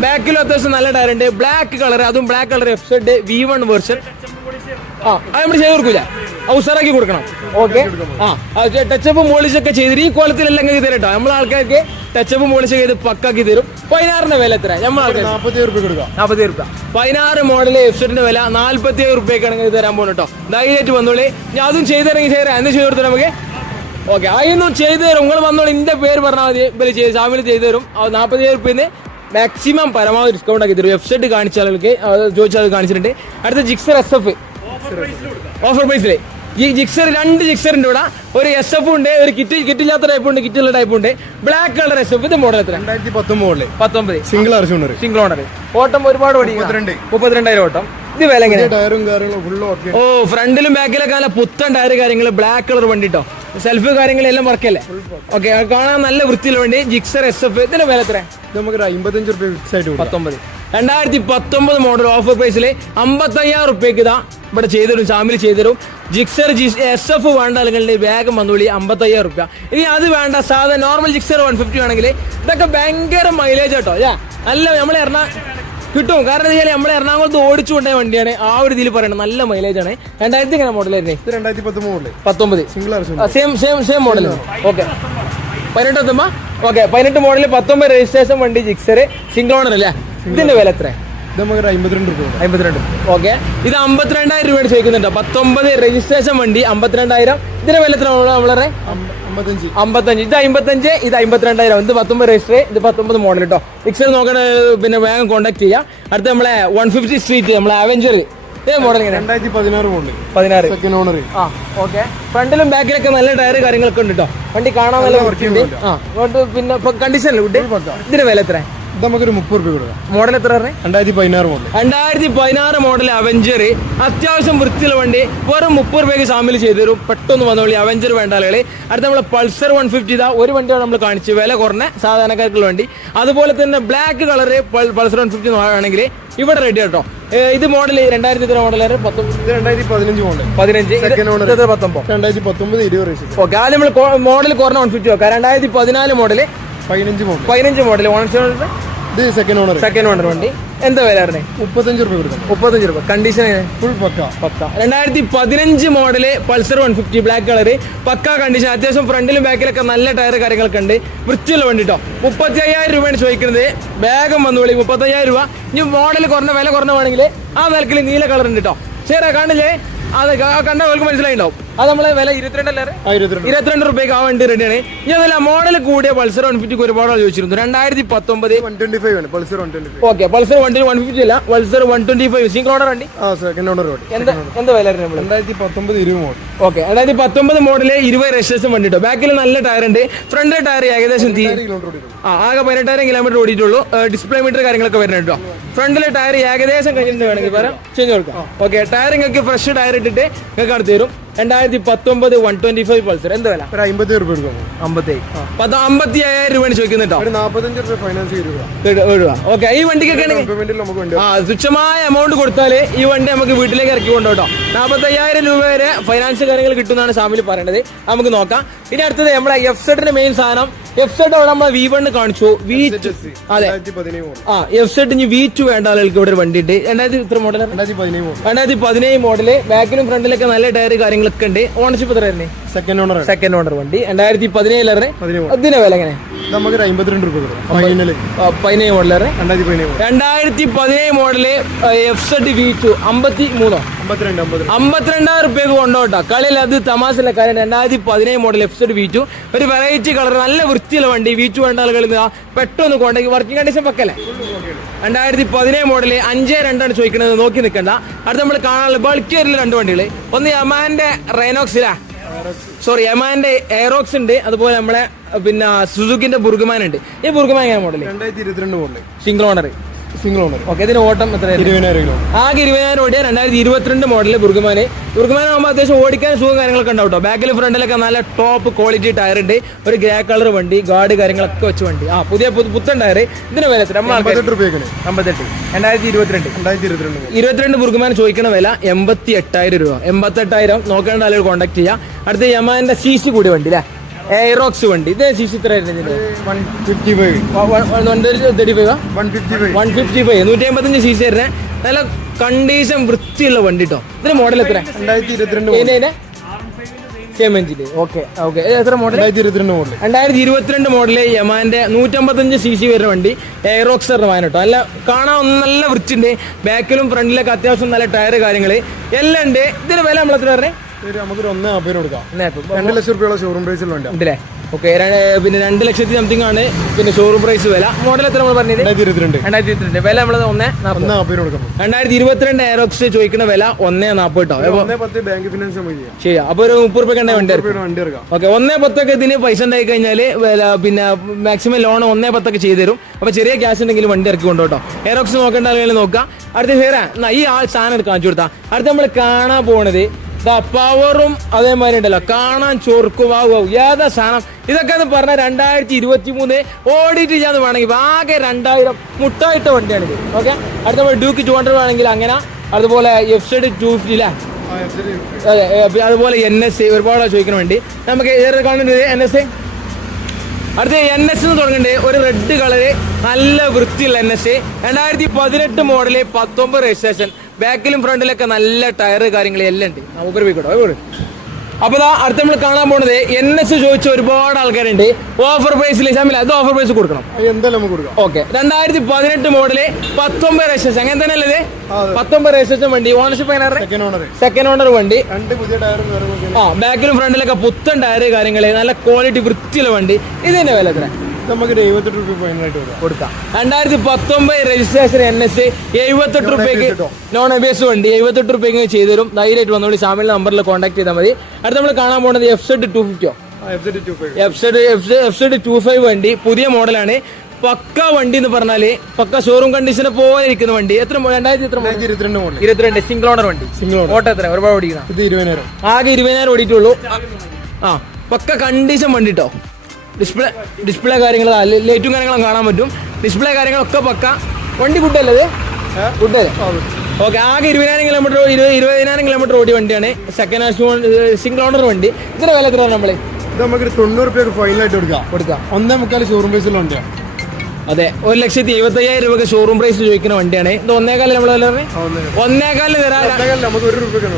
ബാക്കിലും അത്യാവശ്യം നല്ല ടയർ ഉണ്ട്. ബ്ലാക്ക് കളർ, അതും black colour F Z V1 version. അത് നമ്മൾ ചെയ്ത് കൊടുക്കൂല, ഔസറാക്കി കൊടുക്കണം. ഓക്കെ, ടച്ചപ്പ് മോളിച്ചൊക്കെ ചെയ്തിട്ട് ഈ കോലത്തിലെല്ലാം തരും കേട്ടോ. നമ്മളെ ആൾക്കാർക്ക് ടച്ചപ്പ് മോളിച്ച് ചെയ്ത് പക്കാക്കി തരും. 16 വില എത്ര? നമ്മൾ 40 രൂപ. 16 മോഡൽ എഫ്സെറ്റിന്റെ വില 47 രൂപയ്ക്കാണ് തരാൻ പോകുന്നത് കേട്ടോ. ധൈര്യമായിട്ട് വന്നോളി. ഞാൻ അതും ചെയ്ത് തരാമെങ്കിൽ എന്ത് ചെയ്ത് കൊടുത്തു നമുക്ക്? ഓക്കെ, അതൊന്നും ചെയ്തു തരും. നിങ്ങൾ വന്നോളി, എന്റെ പേര് പറഞ്ഞാൽ മതി, ഷാമിൽ ചെയ്തു തരും. 47 രൂപയിൽ മാക്സിമം പരമാവധി ഡിസ്കൗണ്ട് ആക്കി തരും. എഫ്സെറ്റ് കാണിച്ച ആളുകൾക്ക് ചോദിച്ചാൽ കാണിച്ചിട്ടുണ്ട്. അടുത്ത ജിക്സർ SF ഓഫർ പ്രൈസില് ഈ ജിക്സർ 2 ജിക്സറിന്റെ ഇവിടെ ഒരു SF ഉണ്ട്, ഒരു കിറ്റില്ലാത്ത ടൈപ്പ് ഉണ്ട്, കിറ്റുള്ള ടൈപ്പ് ഉണ്ട്. Black colour SF. ഇത് മോഡൽ എത്ര? 2019 സിംഗിൾ ഓണർ. ഓട്ടം ഒരുപാട് 32,000 ഓട്ടം. ഇത് വില എങ്ങനെ? ഓ, ഫ്രണ്ടിലും ബാക്കിലൊക്കെ നല്ല പുത്തൻ ടയർ കാര്യങ്ങൾ, ബ്ലാക്ക് കളർ വണ്ടി കേട്ടോ. സെൽഫ് കാര്യങ്ങളെല്ലാം വർക്കല്ലേ? ഓക്കെ, കാണാൻ നല്ല വൃത്തിയുള്ള വണ്ടി ജിക്സർ SF. ഇതിന്റെ വില എത്ര? 55 രൂപ. 2019 മോഡൽ ഓഫർ പ്രൈസിൽ 55,000 രൂപയ്ക്ക് ഇതാ ഇവിടെ ചെയ്തുതരും, ഷാമിൽ ചെയ്തുതരും. ജിക്സർ SF വേണ്ട അല്ലെങ്കിൽ വേഗം വന്നോളി. 55,000 രൂപ. ഇനി അത് വേണ്ട, സാധാരണ നോർമൽ ജിക്സർ 150 ആണെങ്കിൽ ഇതൊക്കെ ഭയങ്കര മൈലേജ് കേട്ടോ. നല്ല നമ്മളെ കിട്ടും. കാരണം എന്താ വെച്ചാൽ നമ്മളെ എറണാകുളത്ത് ഓടിച്ചു കൊണ്ടേ വണ്ടിയാണ്. ആ ഒരു ഇതിൽ പറയണം, നല്ല മൈലേജ് ആണ്. 2000 ഇങ്ങനെ മോഡൽ ആയിരുന്നേ? 2019 സെയിം മോഡൽ. ഓക്കെ, 18 എത്തുമ്പോ. ഓക്കെ, 18 മോഡൽ 19 രജിസ്ട്രേഷൻ വണ്ടി ജിക്സർ സിംഗിൾ ഓണർ അല്ലേ? ഇതിന്റെ വില എത്ര? 52 രൂപ. ഓക്കെ, ഇത് 52,000 രൂപയാണ് ചോദിക്കുന്നുണ്ടോ. 19 രജിസ്ട്രേഷൻ വണ്ടി 52,000. ഇതിന്റെ വില എത്ര? വളരെ 55. ഇത് 55, ഇത് 52,000. ഇത് 19 രജിസ്റ്റർ, ഇത് 19 മോഡൽ കേട്ടോ. ജിക്സർ നോക്കണ പിന്നെ വേഗം കോൺടാക്ട് ചെയ്യാം. അടുത്ത നമ്മളെ 150 സ്ട്രീറ്റ്, നമ്മളെ Avenger model 2016 second owner. Okay, ഫ്രണ്ടിലും ബാക്കിലൊക്കെ നല്ല ടയർ കാര്യങ്ങളൊക്കെ ഉണ്ട് കേട്ടോ. വണ്ടി കാണാൻ നല്ല വൃത്തിയുണ്ട്. പിന്നെ കണ്ടീഷൻ. ഇതിന്റെ വില എത്ര? നമുക്കൊരു 30 രൂപ കൊടുക്കാം. മോഡൽ എത്ര? 2016 മോഡൽ അവഞ്ചർ. അത്യാവശ്യം വൃത്തിയുള്ള വണ്ടി. വെറും 30 രൂപയ്ക്ക് ഷാമിൽ ചെയ്തു തരും. പെട്ടെന്ന് വന്നോളി, അവഞ്ചർ വേണ്ട ആളുകൾ. അടുത്ത നമ്മളെ പൾസർ 150 ഇതാ ഒരു വണ്ടിയാണ് നമ്മൾ കാണിച്ചു, വില കുറഞ്ഞ സാധാരണക്കാർക്കുള്ള വണ്ടി. അതുപോലെ തന്നെ ബ്ലാക്ക് കളർ പൾസർ 150 ആണെങ്കിൽ ഇവിടെ റെഡി കേട്ടോ. ഇത് മോഡൽ 2000 മോഡൽ 2015 മോഡൽ 15. 2019 ഓക്കെ, ആദ്യം നമ്മൾ മോഡൽ കുറഞ്ഞ 150 നോക്കാം. 2014 മോഡൽ 15 മോഡൽ സെക്കൻഡ് ഓണർ വണ്ടി. എന്താ വില? 35 രൂപ. കണ്ടീഷൻ ഫുൾ പക്ക. 2015 മോഡല് പൾസർ 150 ബ്ലാക്ക് കളർ, പക്ക കണ്ടീഷൻ. അത്യാവശ്യം ഫ്രണ്ടിലും ബാക്കിലൊക്കെ നല്ല ടയർ കാര്യങ്ങളൊക്കെ ഉണ്ട്. വൃത്തിയുള്ള വണ്ടി കേട്ടോ. 35,000 രൂപയാണ് ചോദിക്കുന്നത്. വേഗം വന്നോളി. 35,000 രൂപ. ഇനി മോഡൽ കുറഞ്ഞ വില കുറഞ്ഞ വേണമെങ്കിൽ ആ നിലക്കിൽ നീല കളർ ഉണ്ട് കേട്ടോ. ശരി, കാണില്ലേ? അതെ കണ്ട അവർക്ക് മനസ്സിലായിണ്ടാവും. അത് നമ്മളെ വില 22 22 രൂപയ്ക്ക് ആ വണ്ടി റെഡിയാണ്. ഇനി അതല്ല മോഡൽ കൂടിയ പൾസർ 150 ഒരുപാട് ആൾ ചോദിച്ചിരുന്നു. 2019 ഓക്കെ പൾസർ 150 അല്ല പൾസർ 125 സിംഗിൾ ഓണർ വണ്ടി. എന്താ വില 2019 മോഡൽ. ഓക്കെ 2019 മോഡല് 20 രജിസ്ട്രേഷൻ വണ്ടി കേട്ടോ. ബാക്കിൽ നല്ല ടയർ ഉണ്ട്. ഫ്രണ്ട് ടയർ ഏകദേശം ആകെ 18,000 കിലോമീറ്റർ ഓടിയിട്ടുള്ളൂ. ഡിസ്പ്ലേ മീറ്റർ കാര്യങ്ങളൊക്കെ വരുന്നുണ്ട് കേട്ടോ. ഫ്രണ്ടിലെ ടയർ ഏകദേശം കഴിഞ്ഞിട്ട് വേണമെങ്കിൽ പറയാം ചേഞ്ച് കൊടുക്കാം. ഓക്കെ ടയർ നിങ്ങൾക്ക് ഫ്രഷ് ടയർ ഇട്ടിട്ട് നിങ്ങൾക്ക് അടുത്ത് തരും. 2019 125 പൾസർ എന്ത് വില? 57 രൂപ. 55,000 രൂപയാണ് ചോദിക്കുന്നുണ്ടോ? 45 രൂപ ഫൈനാൻസ് രൂപ. ഓക്കെ ഈ വണ്ടിക്കൊക്കെ തുച്ഛമായ എമൗണ്ട് കൊടുത്താല് ഈ വണ്ടി നമുക്ക് വീട്ടിലേക്ക് ഇറക്കി കൊണ്ടുപോട്ടോ. 45,000 രൂപ വരെ ഫൈനാൻസ് കാര്യങ്ങൾ കിട്ടുന്നതാണ് ഷാമിൽ പറയേണ്ടത്. നമുക്ക് നോക്കാം. ഇനി അടുത്തത് നമ്മളെ എഫ് മെയിൻ സാധനം. എഫ് സെഡ് അവിടെ നമ്മളെ V1 കാണിച്ചു. അതെ എഫ് സെഡ് ഇനി V2 വേണ്ട ആളുകൾക്ക് ഇവിടെ ഒരു വണ്ടി ഉണ്ട്. 2017 മോഡല്. ബാക്കിലും ഫ്രണ്ടിലൊക്കെ നല്ല ടയർ കാര്യങ്ങളൊക്കെ ഉണ്ട്. ഓണർഷിപ്പ് എത്ര തന്നെ? സെക്കൻഡ് ഓണർ വണ്ടി 2017 അതിന്റെ വില എങ്ങനെ? 52 രൂപ. 17 model 2017 model F Z V2 52,000 രൂപയ്ക്ക് കൊണ്ടോട്ടോ. കളിയിൽ അത് തമാശല്ല. കാര്യം 2017 മോഡൽ എഫ് സെഡ് V2 ഒരു വെറൈറ്റി കളർ നല്ല വൃത്തിയുള്ള വണ്ടി. V2 വേണ്ട ആളുകൾ പെട്ടെന്ന് കോണ്ടാക്ട്. വർക്കിംഗ് കണ്ടീഷൻ പക്കല്ലേ? 2017 മോഡല് 5.2 ചോദിക്കുന്നത്. നോക്കി നിൽക്കണ്ട. അടുത്ത് നമ്മൾ കാണാനുള്ള ബൾക്കിയറിൽ 2 വണ്ടികൾ. ഒന്ന് യമാന്റെ റൈനോക്സിലാ യമാന്റെ എയറോക്സ് ഉണ്ട്. അതുപോലെ നമ്മളെ പിന്നെ സുസുക്കിന്റെ ബുർഗമാൻ ഉണ്ട്. ഈ ബുർഗമാൻ എങ്ങനെ model? 2022 model single owner. Okay ഇതിന് ഓട്ടം എത്ര? 20,000 ആകെ 20,000 ഓടിയ 2022 മോഡല് ബുർഗമാൻ ആകുമ്പോൾ അത്യാവശ്യം ഓടിക്കാൻ സുഖം കാര്യങ്ങളൊക്കെ ഉണ്ടാവും കേട്ടോ. ബാക്കിൽ ഫ്രണ്ടിലൊക്കെ നല്ല ടോപ്പ് ക്വാളിറ്റി ടയർ ഉണ്ട്. ഒരു ഗ്രേ കളർ വണ്ടി. ഗാർഡ് കാര്യങ്ങളൊക്കെ വെച്ച് വണ്ടി. പുതിയ പുത്തൻ ടയർ. ഇതിന് വില 58 2022 ബുർഗമാൻ ചോദിക്കുന്ന വില 88,000 രൂപ. 88,000 നോക്കേണ്ട ആളുകൾ കോൺടാക്ട് ചെയ്യാം. അടുത്ത യമാന്റെ CC കൂടി വണ്ടി അല്ലേ? എയറോക്സ് വണ്ടി. ഇത് CC എത്ര 155 CC വരുന്നത്. നല്ല കണ്ടീഷൻ വൃത്തിയുള്ള വണ്ടി കേട്ടോ. ഇതിന് മോഡൽ എത്ര? 2022 എത്ര മോഡൽ? 2022 മോഡല് യമാന്റെ 155 CC വരുന്ന വണ്ടി. എയറോക്സ് വായന കേട്ടോ. നല്ല കാണാൻ നല്ല വൃത്തിയുണ്ട്. ബാക്കിലും ഫ്രണ്ടിലൊക്കെ അത്യാവശ്യം നല്ല ടയർ കാര്യങ്ങള് എല്ലാം ഉണ്ട്. ഇതിന് വില നമ്മൾ എത്ര പറഞ്ഞേ? നമുക്കൊരു 1,50,000 കൊടുക്കാം. 2 ലക്ഷം രൂപയുള്ള ഷോറൂം പ്രൈസിൽ വേണ്ട ഉണ്ടല്ലേ? ഓക്കെ പിന്നെ 2 ലക്ഷത്തി സംതിങ് ആണ് പിന്നെ ഷോറൂം പ്രൈസ് വില. മോഡൽ എത്ര നമ്മൾ പറഞ്ഞത്? 2022 വില നമ്മൾ 1,40,000 കൊടുക്കാം. 2022 എയറോക്സ് ചോദിക്കുന്ന വില 1,40,000 കേട്ടോ. ബാങ്ക് ഫിനാൻസ് ചെയ്യാം. അപ്പൊ ഒരു 30 രൂപ വണ്ടി ഓക്കെ. 1,10 ഇതിന് പൈസ ഉണ്ടായി കഴിഞ്ഞാല് പിന്നെ മാക്സിമം ലോൺ 1,10 ചെയ്തു തരും. അപ്പൊ ചെറിയ ക്യാഷ് ഉണ്ടെങ്കിൽ വണ്ടി ഇറക്കി കൊണ്ടോട്ടോ. എയറോക്സ് നോക്കേണ്ട ആളുകൾ നോക്കാം. അടുത്ത ഈ സാധനം കാണിച്ചു കൊടുത്താ. അടുത്ത് നമ്മൾ കാണാൻ പോണത് പവറും അതേമാതിരി ഉണ്ടല്ലോ. കാണാൻ ചൊറുക്കുവാകും ഏതാ സാധനം ഇതൊക്കെ എന്ന് പറഞ്ഞാൽ 2023 ഓടിയിട്ട് ഞാൻ വേണമെങ്കിൽ ആകെ 2,000 മുട്ടായിട്ട വണ്ടിയാണിത്. ഓക്കെ അടുത്ത നമ്മൾ ഡ്യൂക്ക് 200 വേണമെങ്കിൽ അങ്ങനെ. അതുപോലെ എഫ് സെഡ് 250 അതെ. അതുപോലെ NS ഒരുപാട് ചോദിക്കുന്ന വണ്ടി. നമുക്ക് കാണുന്നത് NS. അടുത്ത NS തുടങ്ങണ്ടേ ഒരു റെഡ് കളറ് നല്ല വൃത്തിയുള്ള NS 2018 മോഡല് 19 രജിസ്ട്രേഷൻ. ബാക്കിലും ഫ്രണ്ടിലൊക്കെ നല്ല ടയർ കാര്യങ്ങൾ എല്ലാം ഉണ്ട്. ഉപയോഗിക്കട്ടോ. അപ്പൊ അടുത്ത നമ്മൾ കാണാൻ പോണത് NS ചോദിച്ച ഒരുപാട് ആൾക്കാരുണ്ട്. ഓഫർ പ്രൈസിൽ അത് ഓഫർ പ്രൈസ് കൊടുക്കണം. Okay 2018 model 19 registration. അങ്ങനെ തന്നെ അല്ലേ? 19 രജിസ്ട്രേഷൻ വണ്ടി. ഓണർഷിപ്പ് സെക്കൻഡ് ഓണർ വണ്ടി. ബാക്കിലും ഫ്രണ്ടിലൊക്കെ പുത്തൻ ടയർ കാര്യങ്ങള് നല്ല ക്വാളിറ്റി വൃത്തിയുള്ള വണ്ടി. ഇതിന്റെ വില എത്ര? നമുക്ക് 78 രൂപ ഫൈനലായിട്ട് കൊടുക്കാം. 2019 രജിസ്ട്രേഷൻ NS 78 രൂപയ്ക്ക് നോൺ എബിഎസ് വണ്ടി 78 രൂപയ്ക്ക് ചെയ്തു തരും. ധൈര്യമായിട്ട് വന്നോളി. ഷാമിലിന്റെ നമ്പറിൽ കോൺടാക്ട് ചെയ്താൽ മതി. അടുത്ത നമ്മൾ കാണാൻ പോകുന്നത് എഫ് സെഡ് 250 വണ്ടി. പുതിയ മോഡലാണ്. പക്ക വണ്ടി എന്ന് പറഞ്ഞാല് പക്ക ഷോറൂം കണ്ടീഷനെ പോലെ ഇരിക്കുന്ന വണ്ടി. എത്ര 2022 സിംഗിൾ ഓണർ വണ്ടി. ഓട്ടോ എത്ര ഒരുപാട് ഓടിക്കുന്ന? 20,000 ആകെ 20,000 ഓടിയിട്ടുള്ളൂ. പക്ക കണ്ടീഷൻ വണ്ടി കേട്ടോ. ഡിസ്പ്ലേ കാര്യങ്ങൾ ലൈറ്റും കാര്യങ്ങളും കാണാൻ പറ്റും. ഡിസ്പ്ലേ കാര്യങ്ങളൊക്കെ പക്ക വണ്ടി. ഗുഡല്ലേ? ഗുഡല്ലേ? ഓക്കെ ആകെ 20,000 കിലോമീറ്റർ ഓടിയ വണ്ടിയാണ്. സെക്കൻഡ് സിംഗിൾ ഓണർ വണ്ടി. ഇതിന്റെ വില എത്ര? നമ്മള് നമുക്ക് 90 രൂപ ഫൈനലായിട്ട് കൊടുക്കാം. 1,45 ഷോറൂം പ്രൈസിലുള്ള വണ്ടിയാണ്. അതെ 1,75,000 രൂപ ഷോറൂം പ്രൈസ് ചോദിക്കുന്ന വണ്ടിയാണ്. ഇത് 1,4 നമ്മൾ 1,4 തരാം.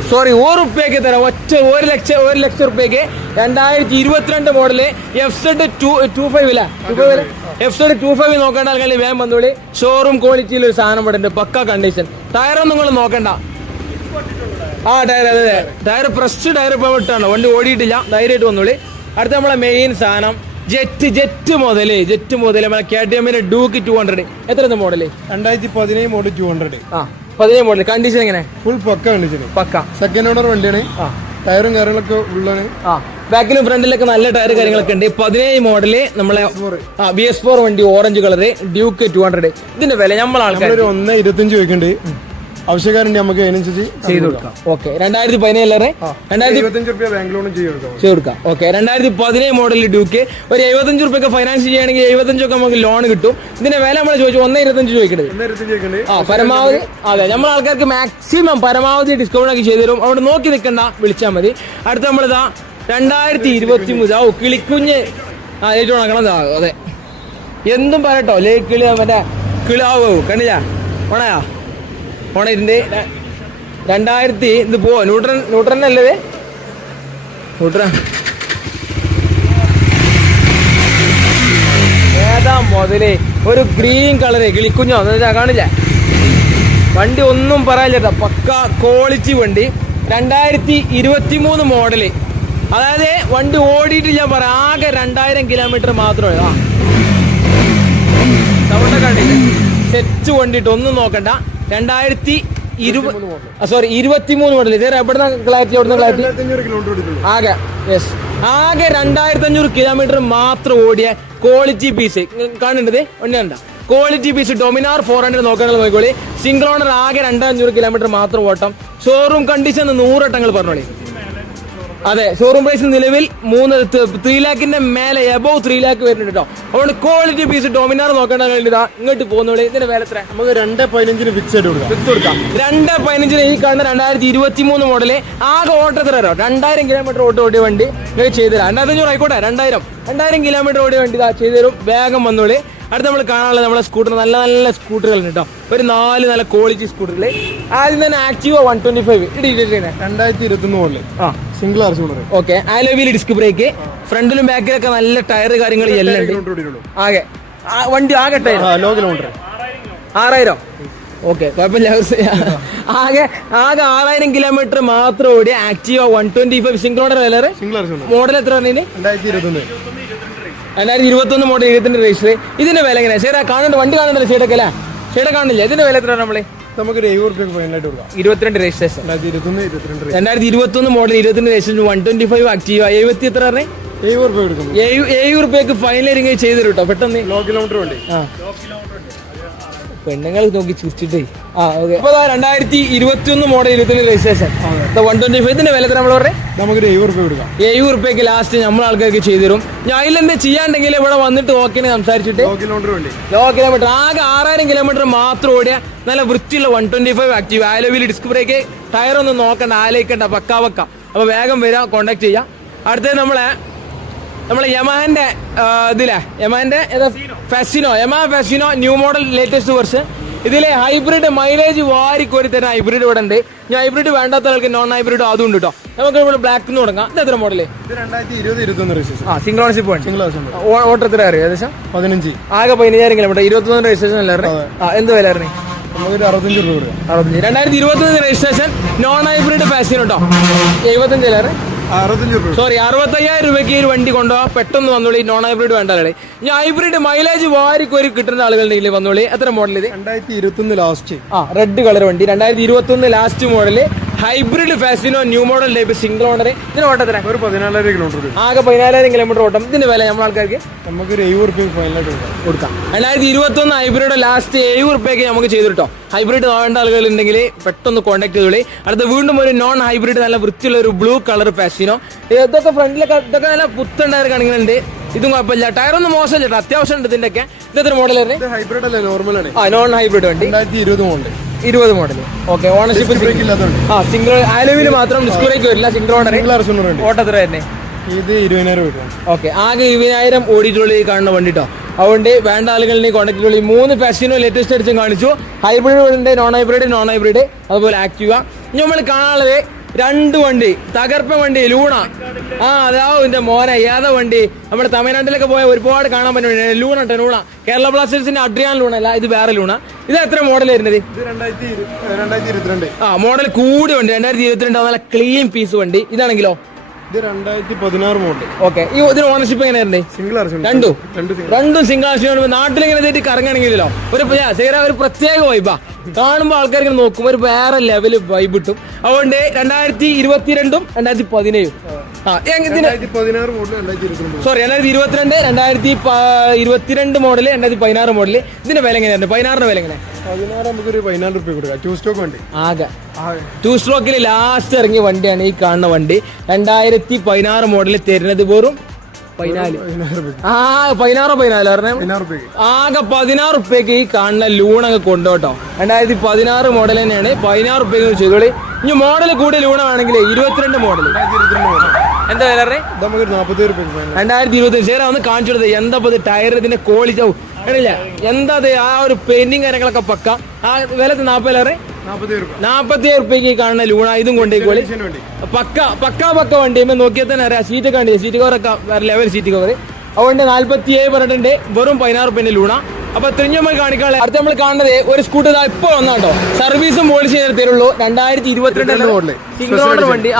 സോറി 1 റുപ്യക്ക് തരാം. 1 ലക്ഷം റുപ്യക്ക് 2022 model F Z 250 F Z 250 നോക്കേണ്ട ആൾക്കാർ വേഗം വന്നോളി. ഷോറൂം ക്വാളിറ്റിയിൽ ഒരു സാധനം ഇവിടെ ഉണ്ട്. പക്ക കണ്ടീഷൻ. ടയറൊന്നും നിങ്ങൾ നോക്കണ്ട. ആ ടയർ അതെ ടയർ ഫ്രഷ് ടയർ ഇപ്പൊ വിട്ടാണ്, വണ്ടി ഓടിയിട്ടില്ല, ധൈര്യമായിട്ട് വന്നോളി. അടുത്ത നമ്മളെ മെയിൻ സാധനം ജെറ്റ് മുതൽ നമ്മളെ KTM ഡ്യൂക്ക് 200. എത്ര മോഡല്? 2017 മോഡൽ 200. ആ 17 മോഡൽ. കണ്ടീഷൻ എങ്ങനെ? ഫുൾ പക്ക കണ്ടീഷൻ. പക്ക സെക്കൻഡ് ഓണർ വണ്ടിയാണ്. ടയറും കാര്യങ്ങളൊക്കെ ഉള്ളതാണ്. ബാക്കിലും ഫ്രണ്ടിലൊക്കെ നല്ല ടയർ കാര്യങ്ങളൊക്കെ ഉണ്ട്. 17 മോഡല് നമ്മളെ BS4 വണ്ടി, ഓറഞ്ച് കളറ്, ഡ്യൂക്ക് 200. ഇതിന്റെ വില നമ്മളെ ആൾക്കാർ 1.25 ചോദിക്കുന്നുണ്ട്. ആവശ്യക്കാരുണ്ട്, നമുക്ക് അതിനനുസരിച്ച് ചെയ്ത് കൊടുക്കാം. ഓക്കെ 2017 രൂപ ബാങ്ക് ലോണും ചെയ്ത് കൊടുക്കാം. ഓക്കെ 2017 മോഡൽ ഡ്യൂക്ക് ഒരു 75 റുപ്യൊക്കെ ഫൈനാൻസ് ചെയ്യുകയാണെങ്കിൽ 75 ഒക്കെ നമുക്ക് ലോൺ കിട്ടും. ഇതിന്റെ വില നമ്മൾ ചോദിച്ചു 1.25 ചോദിക്കരുത്. പരമാവധി അതെ നമ്മളെ ആൾക്കാർക്ക് മാക്സിമം പരമാവധി ഡിസ്കൗണ്ട് ആക്കി ചെയ്തു തരും. അവിടെ നോക്കി നിൽക്കണ്ട, വിളിച്ചാൽ മതി. അടുത്ത നമ്മളിതാ 2023 കിളിക്കുഞ്ഞ് ഏറ്റവും ഉണക്കണം. അതെ എന്തും പറയട്ടോ, കിളി മറ്റേ കിളാവൂ കണ്ടില്ല ഓണയാ ഓണത്തിന്റെ 2000 ഇത് പോവോ ന്യൂട്രൻ അല്ലേ? ന്യൂട്രൻ ഏതാ മുതലേ ഒരു ഗ്രീൻ കളറ് കിളിക്കുഞ്ഞോ കാണില്ല. വണ്ടി ഒന്നും പറയാനില്ല, പക്ക ക്വാളിറ്റി വണ്ടി. 2023 മോഡല്. അതായത് വണ്ടി ഓടിയിട്ട് ഞാൻ പറയാം ആകെ 2000 കിലോമീറ്റർ മാത്രമേ. സൗണ്ട് കണ്ടില്ല, സെറ്റ് വണ്ടിട്ട് ഒന്നും നോക്കണ്ട. 2023 മോഡൽ. എവിടുന്ന ക്ലാരിറ്റി? ആകെ 2500 കിലോമീറ്റർ മാത്രം ഓടിയ ക്വാളിറ്റി പീസ് കാണുന്നത് ഒന്നുണ്ട. ക്വാളിറ്റി പീസ് ഡൊമിനാർ 400 നോക്കാനുള്ള നോക്കിക്കോളി. സിംഗിൾ ഓണർ ആകെ 2500 കിലോമീറ്റർ മാത്രം ഓട്ടം. ഷോറൂം കണ്ടീഷൻ 100 വട്ടങ്ങൾ പറഞ്ഞോളി. അതെ ഷോറൂം പ്രൈസ് നിലവിൽ 3 lakhന്റെ മേലെ എബോവ് 3 lakh വരുന്നുണ്ട് കേട്ടോ. അതുകൊണ്ട് ക്വാളിറ്റി പീസ് ഡൊമിനാർ നോക്കേണ്ട കഴിഞ്ഞാ ഇങ്ങോട്ട് പോകുന്നോളി. ഇതിന്റെ വില എത്ര? നമുക്ക് 2.15 ഫിക്സ് കൊടുക്കാം. 2.15 ഈ കാണുന്ന 2023 മോഡല്. ആകെ ഓട്ടം എത്ര 2000 കിലോമീറ്റർ ഓടിയ വണ്ടി നിങ്ങൾക്ക് ചെയ്തു തരാം. 2500 ആയിക്കോട്ടെ. 2000 കിലോമീറ്റർ ഓടിയ വണ്ടി ഇതാ ചെയ്തു തരും. വേഗം വന്നോളി. അടുത്ത നമ്മൾ കാണാനുള്ളത് നമ്മളെ സ്കൂട്ടർ, നല്ല നല്ല സ്കൂട്ടറുകൾ കേട്ടോ. ഒരു 4 നല്ല ക്വാളിറ്റി സ്കൂട്ടറിൽ ആദ്യം തന്നെ ആക്റ്റീവ 125 2021 മോഡല്. സിംഗിൾ ആർ ഓണർ. ഓക്കെ ആലോവിയിൽ ഡിസ്ക് ബ്രേക്ക്, ഫ്രണ്ടിലും ബാക്കിലൊക്കെ നല്ല ടയർ കാര്യങ്ങൾ എല്ലാം ഉണ്ട്. ആകെ വണ്ടി ആകെ ടയർ 6000. ഓക്കെ കുഴപ്പമില്ല. ആകെ 6000 കിലോമീറ്റർ മാത്രം ഓടിയ ആക്റ്റീവ 125 സിംഗിൾ ഓണർ വില. മോഡൽ എത്ര പറഞ്ഞിന്? 2021 മോഡൽ 22 രജിസ്റ്റർ. ഇതിന്റെ വില എങ്ങനെയാ? ചേട്ടാ കാണുന്നുണ്ട്, വണ്ടി കാണുന്നില്ല ചേട്ടൊക്കെ അല്ലേ? ചേട്ടാ കാണില്ല. ഇതിന്റെ വില എത്ര നമ്മള്? നമുക്ക് 22 രജിസ്ട്രേഷൻ. 2021 മോഡൽ 22 രജിസ്ട്രേഷൻ 125 ആക്റ്റീവ 70 എത്ര പറഞ്ഞേ? 70 റുപ്യക്ക് ഫൈനൽ ചെയ്തു കേട്ടോ പെട്ടെന്ന്. കിലോമീറ്റർ വണ്ടി. പെണ്ണുങ്ങൾ നോക്കി ചിരിച്ചിട്ടേ. 2021 മോഡൽ 22 രജിസ്ട്രേഷൻ 125. ഇതിന്റെ വില എത്ര നമ്മൾ പറഞ്ഞേ? നമുക്ക് 70 റുപ്യക്ക് ലാസ്റ്റ് നമ്മൾ ആൾക്കാർക്ക് ചെയ്തു തരും. ഞാൻ ഇതിലെന്താ ചെയ്യാണ്ടെങ്കിൽ ഇവിടെ വന്നിട്ട് ഓക്കെ സംസാരിച്ചിട്ട്. ലോ കിലോമീറ്റർ ആകെ 6000 കിലോമീറ്റർ മാത്രം ഓടിയ നല്ല വൃത്തിയുള്ള 125 ആക്റ്റീവ് ആലോവിയിൽ ഡിസ്ക് ബ്രേക്ക്. ടയർ ഒന്നും നോക്കണ്ട, ആലോചിക്കണ്ട, പക്ക. അപ്പൊ വേഗം വരാം, കോണ്ടാക്ട് ചെയ്യാം. അടുത്തത് നമ്മളെ യമഹന്റെ യമഹന്റെ ഫെസിനോ ന്യൂ മോഡൽ ലേറ്റസ്റ്റ് വെർഷൻ. ഇതിലെ ഹൈബ്രിഡ് മൈലേജ് വാരിക്കോരി തരുന്ന ഹൈബ്രിഡ് ഇവിടെ ഉണ്ട്. ഞാൻ ഹൈബ്രിഡ് വേണ്ടാത്ത ആൾക്ക് നോൺ ഹൈബ്രിഡ് അതും ഉണ്ട് കേട്ടോ. നമുക്ക് ഇവിടെ ബ്ലാക്ക് തുടങ്ങാം. ഇത് എത്ര മോഡല്? 2021 സിംഗിൾ ഓണർഷിപ്പ് വണ്ടി. ഓട്ടർ എത്ര അറിയാം? ഏകദേശം 15. ആകെ 15000 കിലോമീറ്റർ 21 രജിസ്ട്രേഷൻ അല്ലേ? എന്ത് വില അറിഞ്ഞേ? 65 രൂപ. 2021 രജിസ്ട്രേഷൻ നോൺ ഹൈബ്രിഡ് ഫാസിനോ കേട്ടോ. 75 അല്ലേ? 65,000 രൂപയ്ക്ക് ഒരു വണ്ടി കൊണ്ടുപോകാം. പെട്ടെന്ന് വന്നോളി. നോൺ ഹൈബ്രിഡ് വേണ്ട ആളെ. ഞാൻ ഹൈബ്രിഡ് മൈലേജ് വാരിക്കോരി കിട്ടുന്ന ആളുകളുടെ വന്നോളി. എത്ര മോഡൽ ഇത്? 2021 ലാസ്റ്റ്. റെഡ് കളർ വണ്ടി 2021 last model hybrid Fascino new model type single owner. ഇതിന് ഓട്ടത്തിന് ഒരു 14,000 കിലോമീറ്റർ. ആകെ 14,000 കിലോമീറ്റർ ഓട്ടം. ഇതിന്റെ വില നമ്മൾ ആൾക്കാർക്ക് നമുക്ക് 70 രൂപ ഫൈനലായിട്ട് കൊടുക്കാം. 2021 ഹൈബ്രിഡ് ലാസ്റ്റ് 70 റുപ്യക്ക് നമുക്ക് ചെയ്തു കേട്ടോ. ഹൈബ്രിഡ് വേണ്ട ആളുകൾ ഉണ്ടെങ്കിൽ പെട്ടെന്ന് കോൺടാക്ട് ചെയ്തോളി. അടുത്ത വീണ്ടും ഒരു നോൺ ഹൈബ്രിഡ് നല്ല വൃത്തിയുള്ള ഒരു ബ്ലൂ കളർ ഫാസിനോ. ഇതൊക്കെ ഫ്രണ്ടിലൊക്കെ ഇതൊക്കെ നല്ല പുത്തൻ ടയർ കാണിക്കുന്നുണ്ട്. ഇതും കുഴപ്പമില്ല, ടയറൊന്നും മോശമില്ല, അത്യാവശ്യം ഉണ്ട് ഇതിന്റെ ഒക്കെ. ഇതെത്ര മോഡൽ? ഹൈബ്രിഡ് അല്ലേ? നോർമൽ ആണ്. നോൺ ഹൈബ്രിഡ് വണ്ടി 2020 മോഡൽ. ഓക്കെ ഓണർഷിപ്പ് സിംഗിൾ ആലോവിൽ മാത്രം ഡിസ്ക് ബ്രേക്ക് വരില്ല. Single owner. ഓട്ടം എത്ര തന്നെ? ഇത് 20,000 രൂപ. ഓക്കെ ആകെ 20,000 ഓടിയിട്ടുള്ള കാണുന്ന വണ്ടി കേട്ടോ. അതുകൊണ്ട് വേണ്ട ആളുകളിനെ കോൺടാക്ട് ചെയ്തോളി. 3 ഫാസിനോ ലേറ്റസ്റ്റ് അടിച്ചും കാണിച്ചു. ഹൈബ്രിഡ് ഉണ്ട്, നോൺ ഹൈബ്രിഡ് അതുപോലെ ആക്റ്റീവ. ഇനി നമ്മൾ കാണാനുള്ളത് രണ്ട് വണ്ടി തകർപ്പ വണ്ടി ലൂണ. അതാവും എന്റെ മോനെ ഏതാ വണ്ടി. നമ്മുടെ തമിഴ്നാട്ടിലൊക്കെ പോയ ഒരുപാട് കാണാൻ പറ്റും. ലൂണ ലൂണ കേരള ബ്ലാസ്റ്റേഴ്സിന്റെ അഡ്രിയാൻ ലൂണ അല്ല, ഇത് വേറെ ലൂണ. ഇത് എത്ര മോഡൽ വരുന്നത്? മോഡൽ കൂടി വണ്ടി 2022 നല്ല ക്ലീൻ പീസ് വണ്ടി. ഇതാണെങ്കിലോ ഇത് 2016 മോഡൽ. ഓക്കെ. ഈ ഇതിന് ഓണർഷിപ്പ് എങ്ങനെയായിരുന്നു? രണ്ടും സിംഗിൾ ആർഷിപ്പ്. നാട്ടിലിങ്ങനെ ഇതായിട്ട് കറങ്ങാണെങ്കിലോ ഒരു പ്രത്യേക വൈബാ. കാണുമ്പോ ആൾക്കാർ ഇങ്ങനെ നോക്കുമ്പോ ഒരു വേറെ ലെവല് വൈബ് കിട്ടും. അതുകൊണ്ട് 2022 2017 സോറി 2022 2022 മോഡല് 2016 മോഡല്. ഇതിന്റെ വില എങ്ങനെയാണ്? 16 വില എങ്ങനെ? 16 നമുക്കൊരു 14 രൂപ കൊടുക്കാം. 2 സ്റ്റോക്ക് വണ്ടി. ആകെ 2 സ്ട്രോക്കിൽ ലാസ്റ്റ് ഇറങ്ങിയ വണ്ടിയാണ് ഈ കാണുന്ന വണ്ടി. 2016 മോഡല് തരുന്നത് വെറും 14. 14 ആകെ 16 റുപ്യക്ക് ഈ കാണുന്ന ലൂണൊക്കെ കൊണ്ടോട്ടോ. 2016 മോഡൽ തന്നെയാണ്. 16 റുപ്യക്ക് ചെയ്തോളി. ഇനി മോഡൽ കൂടിയ ലൂണ വേണമെങ്കിൽ 22 മോഡൽ. എന്താ വില? 2020 ശരി ഒന്ന് കാണിച്ചു കൊടുത്തത്. എന്താ ടയർ ഇതിന്റെ ക്വാളിറ്റി ആവില്ല. എന്താ ആ ഒരു പെയിന്റിങ് കാര്യങ്ങളൊക്കെ പക്ക. ആ വില 40 റുപ്യക്ക് കാണുന്ന ലൂണ. ഇതും കൊണ്ടേക്കോളി. പക്ക വണ്ടി നോക്കിയാൽ തന്നെ അറിയാം. സീറ്റ് ഒക്കെ ഉണ്ട്. സീറ്റ് കവറൊക്കെ വേറെ ലെവൽ സീറ്റ് കവർ. അതുകൊണ്ട് 47 പറഞ്ഞിട്ടുണ്ട്. വെറും 16 റുപ്യന്റെ ലൂണ. അപ്പൊ തിരിഞ്ഞു നമ്മൾ കാണിക്കാനുള്ള അടുത്ത് നമ്മൾ കാണുന്നത് ഒരു സ്കൂട്ടർ ഇപ്പൊ വന്നാട്ടോ. സർവീസും പോളിഷ് ചെയ്ത് തരുള്ളൂ. 2022 സിംഗിൾ ഓണർ വണ്ടി.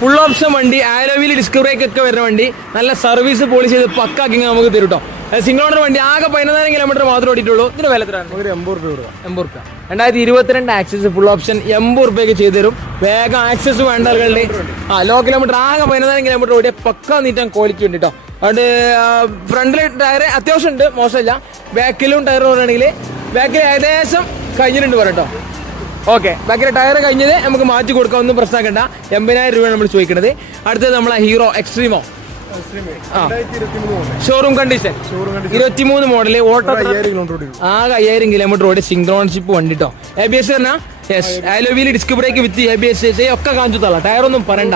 ഫുൾ ഓപ്ഷൻ വണ്ടി. ആലോവിൽ ഡിസ്ക് ബ്രേക്ക് ഒക്കെ വരുന്ന വണ്ടി. നല്ല സർവീസ് പോളിഷ് ചെയ്ത് പക്കാക്കി നമുക്ക് തരും കേട്ടോ. സിംഗിൾ ഓണർ വണ്ടി. ആകെ 14 കിലോമീറ്റർ മാത്രമേ ഓടിയിട്ടുള്ളൂ. ഇതിന് വില എത്രയാണ്? 80 രൂപ. 2022 ആക്സസ് ഫുൾ ഓപ്ഷൻ 80 റുപ്യക്ക് ചെയ്തു തരും. വേഗം ആക്സസ് വേണ്ട ആളുകളുടെ ലോ കിലോമീറ്റർ. ആകെ 14 കിലോമീറ്റർ ഓടിയ പക്ക നീറ്റാൻ ക്വാളിറ്റി ഉണ്ട് കേട്ടോ. അതുകൊണ്ട് ഫ്രണ്ടിൽ ടയർ അത്യാവശ്യം ഉണ്ട്, മോശമല്ല. ബാക്കിലും ടയർ പറയുകയാണെങ്കിൽ ബാക്കിൽ ഏകദേശം കഴിഞ്ഞിട്ടുണ്ട് പറയട്ടോ. ഓക്കെ, ബാക്കിലെ ടയർ കഴിഞ്ഞത് നമുക്ക് മാറ്റി കൊടുക്കാം. ഒന്നും പ്രശ്നമാക്കണ്ട. 80,000 രൂപയാണ് നമ്മൾ ചോദിക്കുന്നത്. അടുത്തത് നമ്മളെ Hero Xtreme showroom condition 23 model. ഓട്ടോ ആകെ 5000 കിലോമീറ്റർ ഓടി. സിംഗ്രോൺഷിപ്പ് വണ്ടി കേട്ടോ. ABS പറഞ്ഞാ ആലോവിയിൽ ഡിസ്ക് ബ്രേക്ക് വിത്ത് ABS ഒക്കെ കാണിച്ചു തള്ള. ടയറൊന്നും പറയണ്ട.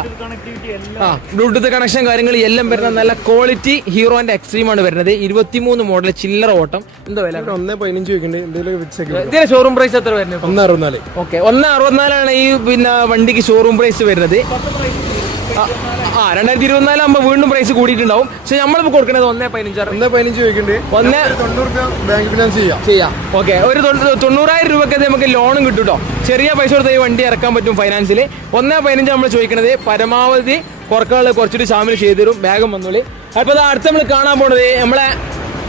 ബ്ലൂടൂത്ത് കണക്ഷൻ കാര്യങ്ങൾ എല്ലാം വരുന്ന നല്ല ക്വാളിറ്റി ഹീറോന്റെ എക്സ്ട്രീം ആണ് വരുന്നത്. 23 മോഡൽ ചില്ലറ ഓട്ടം. എന്താ വില? 1.15 ഇതിന്റെ ഷോറൂം പ്രൈസ് എത്ര വരുന്നത്? 1.64. ഓക്കെ, 1.64 ഈ പിന്നെ വണ്ടിക്ക് ഷോറൂം പ്രൈസ് വരുന്നത്. 2024 ആകുമ്പോ വീണ്ടും പ്രൈസ് കൂടിയിട്ടുണ്ടാവും. പക്ഷെ നമ്മളിപ്പോ കൊടുക്കുന്നത് 1.15 ചെയ്യാം. ഓക്കെ, ഒരു 90,000 രൂപക്ക് നമുക്ക് ലോണും കിട്ടും കേട്ടോ. ചെറിയ പൈസ കൊടുത്ത് ഈ വണ്ടി ഇറക്കാൻ പറ്റും ഫൈനാൻസിൽ. 1.15 നമ്മൾ ചോദിക്കുന്നത്. പരമാവധി കുറക്കാനുള്ള കുറച്ചുകൂടി ഷാമിൽ ചെയ്തു തരും. വേഗം വന്നോളി. അപ്പൊ അടുത്ത് നമ്മൾ കാണാൻ പോണത് നമ്മളെ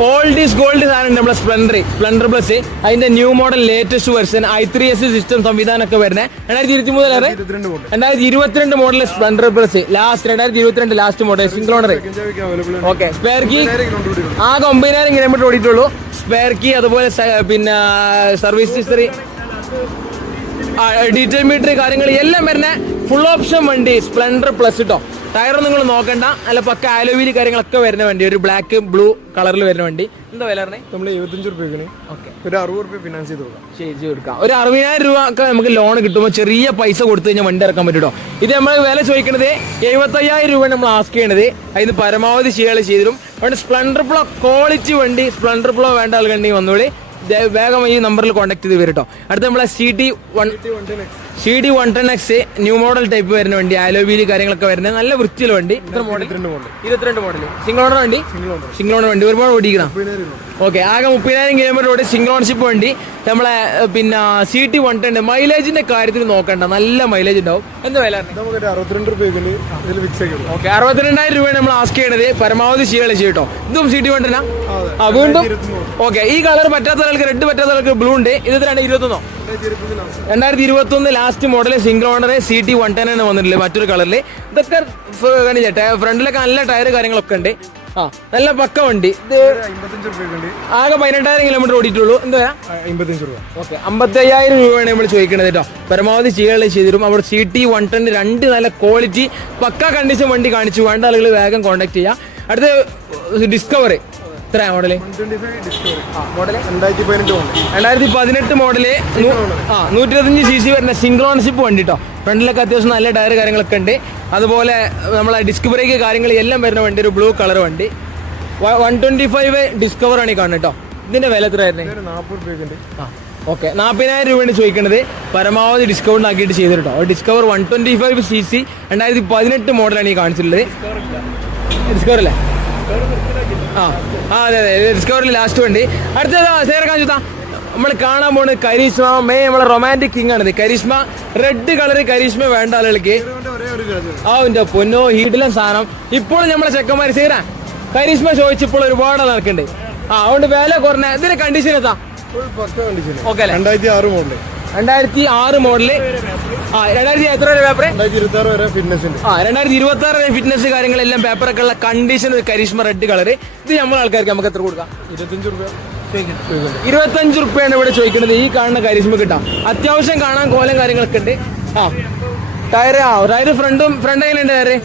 ഓൾഡ് ഈസ് ഗോൾഡ് സാധനം. നമ്മളെ സ്പ്ലെൻഡർ പ്ലസ് അതിന്റെ new model latest version i3s system സംവിധാനമൊക്കെ വരുന്നത്. 2022 model Splendor plus last 2022 last model single owner. Okay, spare key ആകെ 9,000 കിലോമീറ്റർ ഓടിയിട്ടുള്ളൂ. സ്പെയർ കീ അതുപോലെ പിന്നെ സർവീസ് ഹിസ്റ്ററി ഡീറ്റെയിൽ മീറ്റർ കാര്യങ്ങൾ എല്ലാം വരുന്ന ഫുൾ ഓപ്ഷൻ വണ്ടി സ്പ്ലെൻഡർ പ്ലസ് കേട്ടോ. ടയർ നിങ്ങൾ നോക്കണ്ട. നല്ല പക്ക ആലോവിയിൽ കാര്യങ്ങളൊക്കെ വരുന്ന വണ്ടി. ഒരു ബ്ലാക്ക് ബ്ലൂ കളറിൽ വരുന്ന വണ്ടി. എന്താ വില പറഞ്ഞേ? നമ്മൾ 75 രൂപ. ഒരു 60 രൂപ ഫിനാൻസ് ചെയ്ത് കൊടുക്കാം. ഒരു 60,000 രൂപ ഒക്കെ നമുക്ക് ലോൺ കിട്ടുമ്പോൾ ചെറിയ പൈസ കൊടുത്തു കഴിഞ്ഞാൽ വണ്ടി ഇറക്കാൻ പറ്റും. ഇത് നമ്മൾ വില ചോദിക്കുന്നത് 75,000 രൂപ നമ്മൾ ആസ്ക് ചെയ്യണത്. അതിന് പരമാവധി ചെയ്യാൻ ചെയ്തിരും. അതുകൊണ്ട് സ്പ്ലെൻഡർ പ്ലോ ക്വാളിറ്റി വണ്ടി. സ്പ്ലെൻഡർ പ്ലോ വേണ്ട ആൾക്കുണ്ടെങ്കിൽ വന്നോളി. വേഗം ഈ നമ്പറിൽ കോൺടാക്ട് ചെയ്ത് വരും കേട്ടോ. അടുത്ത നമ്മളെ CD110X ന്യൂ മോഡൽ ടൈപ്പ് വരുന്ന വണ്ടി. ആലോവിയിൽ കാര്യങ്ങളൊക്കെ വരുന്നത് നല്ല വൃത്തിയുള്ള വണ്ടി. 22 മോഡൽ സിംഗിൾ ഓണർ വണ്ടി. ഒരുപാട് ഓടിക്കണം. ഓക്കെ, ആകെ 30,000 കിലോമീറ്റർ ഓടി. സിംഗിൾ ഓണർഷിപ്പ് വണ്ടി. നമ്മളെ പിന്നെ CT110 മൈലേജിന്റെ കാര്യത്തിൽ നോക്കണ്ട, നല്ല മൈലേജ് ഉണ്ടാവും. എന്താ വില? 62 രൂപ. ഓക്കെ, 62,000 രൂപയാണ് നമ്മൾ ആസ്ക് ചെയ്യണത്. പരമാവധി ചെയ്യാൻ ചെയ്യട്ടോ. ഇതും CT110 വീണ്ടും. ഓക്കെ, ഈ കളർ പറ്റാത്ത ആൾക്ക് റെഡ് പറ്റാത്ത ആൾക്ക് ബ്ലൂ ഉണ്ട്. ഇത് 2021 last model single owner CT110 വന്നിട്ടില്ലേ മറ്റൊരു കളറിൽ. ഇതൊക്കെ ഫ്രണ്ടിലൊക്കെ നല്ല ടയർ കാര്യങ്ങളൊക്കെ ഉണ്ട്. നല്ല പക്ക വണ്ടി. ആകെ 18,000 കിലോമീറ്റർ ഓടിയിട്ടുള്ളൂ. എന്താ 55 രൂപ. ഓക്കെ, 55,000 രൂപയാണ് നമ്മൾ ചോദിക്കുന്നത് കേട്ടോ. പരമാവധി ചെയ്യാൻ ചെയ്തിരും. അവിടെ CT110 രണ്ട് നല്ല ക്വാളിറ്റി പക്ക കണ്ടീഷൻ വണ്ടി കാണിച്ചു. വേണ്ട ആളുകൾ വേഗം കോൺടാക്ട് ചെയ്യാം. അടുത്ത ഡിസ്കവർ എത്ര മോഡല്? 2018 മോഡല്. 125cc വരുന്ന സിംഗ്രോൺഷിപ്പ് വണ്ടി കേട്ടോ. ഫ്രണ്ടിലൊക്കെ അത്യാവശ്യം നല്ല ടയർ കാര്യങ്ങളൊക്കെ ഉണ്ട്. അതുപോലെ നമ്മളെ ഡിസ്ക് ബ്രേക്ക് കാര്യങ്ങൾ എല്ലാം വരുന്ന വണ്ടി. ഒരു ബ്ലൂ കളർ വണ്ടി. 125 ഡിസ്കവർ ആണ് ഈ കാണുന്നത് കേട്ടോ. ഇതിന്റെ വില എത്രയായിരുന്നു? ഓക്കെ 40,000 രൂപയാണ് ചോദിക്കുന്നത്. പരമാവധി ഡിസ്കൗണ്ട് ആക്കിയിട്ട് ചെയ്തു കേട്ടോ. ഡിസ്കവർ 125cc 2018 മോഡലാണ് ഈ കാണിച്ചിട്ടുള്ളത്. ഡിസ്കവർ അല്ലേ? ആ അതെ ഡിസ്കവറിൽ ലാസ്റ്റ് വണ്ടി. അടുത്തതാ സേറെ കാണിച്ചാ നമ്മൾ കാണാൻ പോകുന്നത് കരിഷ്മ നമ്മളെ റൊമാൻറ്റിക് കിങ് ആണിത്. Karishma red colour. കരിഷ്മ വേണ്ട ആളുകൾക്ക് എന്റെ പൊന്നോ ഹീഡിലെ സാധനം. ഇപ്പോഴും നമ്മളെ ചെക്കന്മാര് സേരാ കരിഷ്മ ചോദിച്ചപ്പോൾ ഒരുപാട് നടക്കുന്നുണ്ട്. അതുകൊണ്ട് വില കുറഞ്ഞ ഇതിന്റെ കണ്ടീഷൻ എത്താ? Okay 2006 model. 2006 മോഡല്. 2000 എത്ര വരെ പേപ്പർ? 2026 വരെ ഫിറ്റ്നസ് ഉണ്ട്. 2026 വരെ ഫിറ്റ്നസ് കാര്യങ്ങളെല്ലാം പേപ്പറൊക്കെ ഉള്ള കണ്ടീഷൻ കരിഷ്മ റെഡ് കളർ. ഇത് നമ്മളെ ആൾക്കാർക്ക് നമുക്ക് എത്ര കൊടുക്കാം? 25 റുപ്യാണ് ഇവിടെ ചോദിക്കുന്നത്. ഈ കാണുന്ന കരിഷ്മ കിട്ടാം. അത്യാവശ്യം കാണാൻ കോലം കാര്യങ്ങളൊക്കെ ഉണ്ട്. ടയർ ഫ്രണ്ട് എങ്ങനെയുണ്ട് ടയറ്?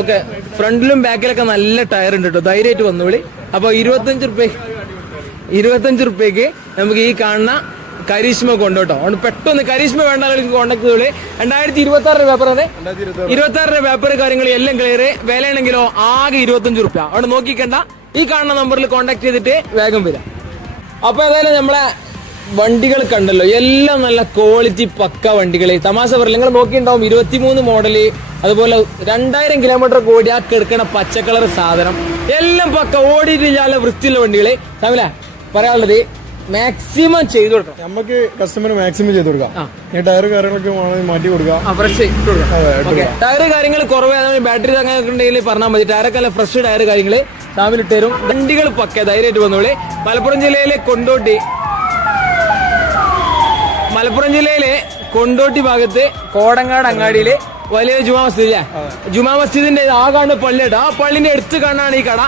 ഓക്കെ ഫ്രണ്ടിലും ബാക്കിലൊക്കെ നല്ല ടയർ ഉണ്ട് കേട്ടോ. ധൈര്യമായിട്ട് വന്നോളി. അപ്പൊ 25 റുപ്യക്ക് നമുക്ക് ഈ കാണുന്ന കരിഷ്മ കൊണ്ടോട്ടോ. അതുകൊണ്ട് പെട്ടെന്ന് കരിഷ്മ വേണ്ട ആളുകൾക്ക് കോണ്ടാക്ട് ചെയ്തോളി. 2026 പേപ്പറാണ്. 26 പേപ്പർ കാര്യങ്ങൾ എല്ലാം ക്ലിയർ. വിലയാണെങ്കിലോ ആകെ 25 റുപ്യ. അവിടെ നോക്കിക്കണ്ട. ഈ കാണുന്ന നമ്പറിൽ കോണ്ടാക്ട് ചെയ്തിട്ട് വേഗം വരാം. അപ്പൊ ഏതായാലും നമ്മളെ വണ്ടികൾ കണ്ടല്ലോ, എല്ലാം നല്ല ക്വാളിറ്റി പക്ക വണ്ടികൾ. തമാശ പറയില്ല, നിങ്ങൾ നോക്കിയിട്ടുണ്ടാവും 23 മോഡല്, അതുപോലെ 2000 കിലോമീറ്റർ ഓടി ആ കിടക്കണ പച്ച കളർ സാധനം എല്ലാം പക്ക ഓടിയിട്ടില്ല വൃത്തിയുള്ള വണ്ടികള്. തമിഴ പറയാനുള്ളത് മാക്സിമം ചെയ്തു കൊടുക്കാം. നമുക്ക് കസ്റ്റമർ മാക്സിമം ചെയ്ത് കൊടുക്കാം. ടയർ കാര്യങ്ങളൊക്കെ മാറ്റി കൊടുക്കാം. ടയർ കാര്യങ്ങൾ കുറവ് ബാറ്ററി അങ്ങനെ ഉണ്ടെങ്കിൽ പറഞ്ഞാൽ മതി. ടയറൊക്കെ നല്ല ഫ്രഷ് ടയർ കാര്യങ്ങൾ സാമിലിട്ട് തരും. വണ്ടികൾ പക്ക ധൈര്യമായിട്ട് വന്നോളി. മലപ്പുറം ജില്ലയിലെ കൊണ്ടോട്ടി ഭാഗത്ത് കോടങ്ങാട് അങ്ങാടിയില് വലിയ ജുമാ മസ്ജിദ് ജുമാ മസ്ജിദിന്റെ ആ കാണുന്ന പള്ളിയായിട്ട് ആ പള്ളിന്റെ അടുത്ത് കാണാണ് ഈ കട.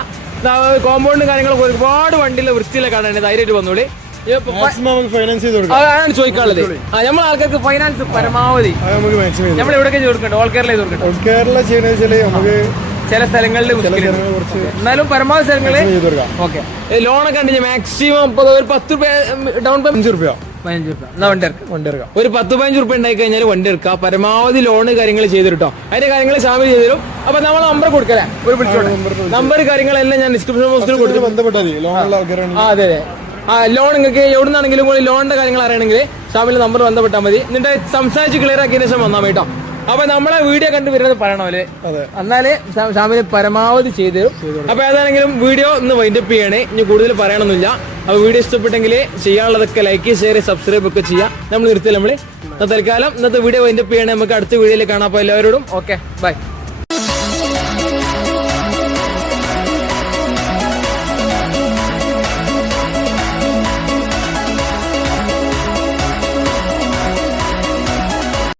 കോമ്പൗണ്ട് കാര്യങ്ങളൊക്കെ ഒരുപാട് വണ്ടിയിലെ വൃത്തിയിലെ കടയാണ്. ധൈര്യമായിട്ട് വന്നോളി. അതാണ് ചോദിക്കാനുള്ളത്. നമ്മൾ ആൾക്കാർക്ക് ഫൈനാൻസ് പരമാവധി നമ്മൾ എവിടെയൊക്കെ കൊടുക്കണ്ടോ? ഓൾ കേരള ചില സ്ഥലങ്ങളിൽ എന്നാലും പരമാവധി സ്ഥലങ്ങളിൽ ഓക്കെ. ലോണൊക്കെ ഉണ്ടെങ്കിൽ മാക്സിമം ഒരു 10 രൂപ ഡൗൺ പേയ്മെന്റ് 15 രൂപ എന്നാ വണ്ടി ഇറക്കാം. ഒരു 10-15 രൂപ ഉണ്ടായി കഴിഞ്ഞാൽ വണ്ടി എടുക്കാം. പരമാവധി ലോണ് കാര്യങ്ങൾ ചെയ്തു കേട്ടോ. അതിന്റെ കാര്യങ്ങൾ ഷാമിൽ ചെയ്തു തരും. അപ്പൊ നമ്മൾ നമ്പർ കൊടുക്കലേ ഒരു പിടിച്ചോട്ടെ. നമ്പർ കാര്യങ്ങളെല്ലാം ഞാൻ ഡിസ്ക്രിപ്ഷൻ ബോക്സിൽ കൊടുത്തു. അതെ ലോൺ നിങ്ങൾക്ക് എവിടെ നിന്നാണെങ്കിലും ലോണിന്റെ കാര്യങ്ങൾ അറിയണമെങ്കിൽ ഷാമിൽ നമ്പർ ബന്ധപ്പെട്ടാൽ മതി. എന്നിട്ട് സംസാരിച്ച് ക്ലിയർ ആക്കിയതിനു ശേഷം വന്നാൽ കേട്ടോ. അപ്പൊ നമ്മളെ വീഡിയോ കണ്ടു വരുന്നത് പറയണമല്ലേ, എന്നാലേ ഷാമിൽ പരമാവധി ചെയ്തു തരും. അപ്പൊ ഏതാണെങ്കിലും വീഡിയോ ഇന്ന് വൈൻഡപ്പ് ചെയ്യണേ. ഇനി കൂടുതൽ പറയണമെന്നില്ല. അപ്പൊ വീഡിയോ ഇഷ്ടപ്പെട്ടെങ്കിൽ ചെയ്യാനുള്ളതൊക്കെ ലൈക്ക് ഷെയർ സബ്സ്ക്രൈബ് ഒക്കെ ചെയ്യാം. നമ്മൾ നിർത്തില്ല. നമ്മള് തൽക്കാലം ഇന്നത്തെ വീഡിയോ വൈൻഡപ്പ് ചെയ്യണേ. നമുക്ക് അടുത്ത വീഡിയോയിൽ കാണാം. അപ്പൊ എല്ലാവരോടും ഓക്കെ ബൈ.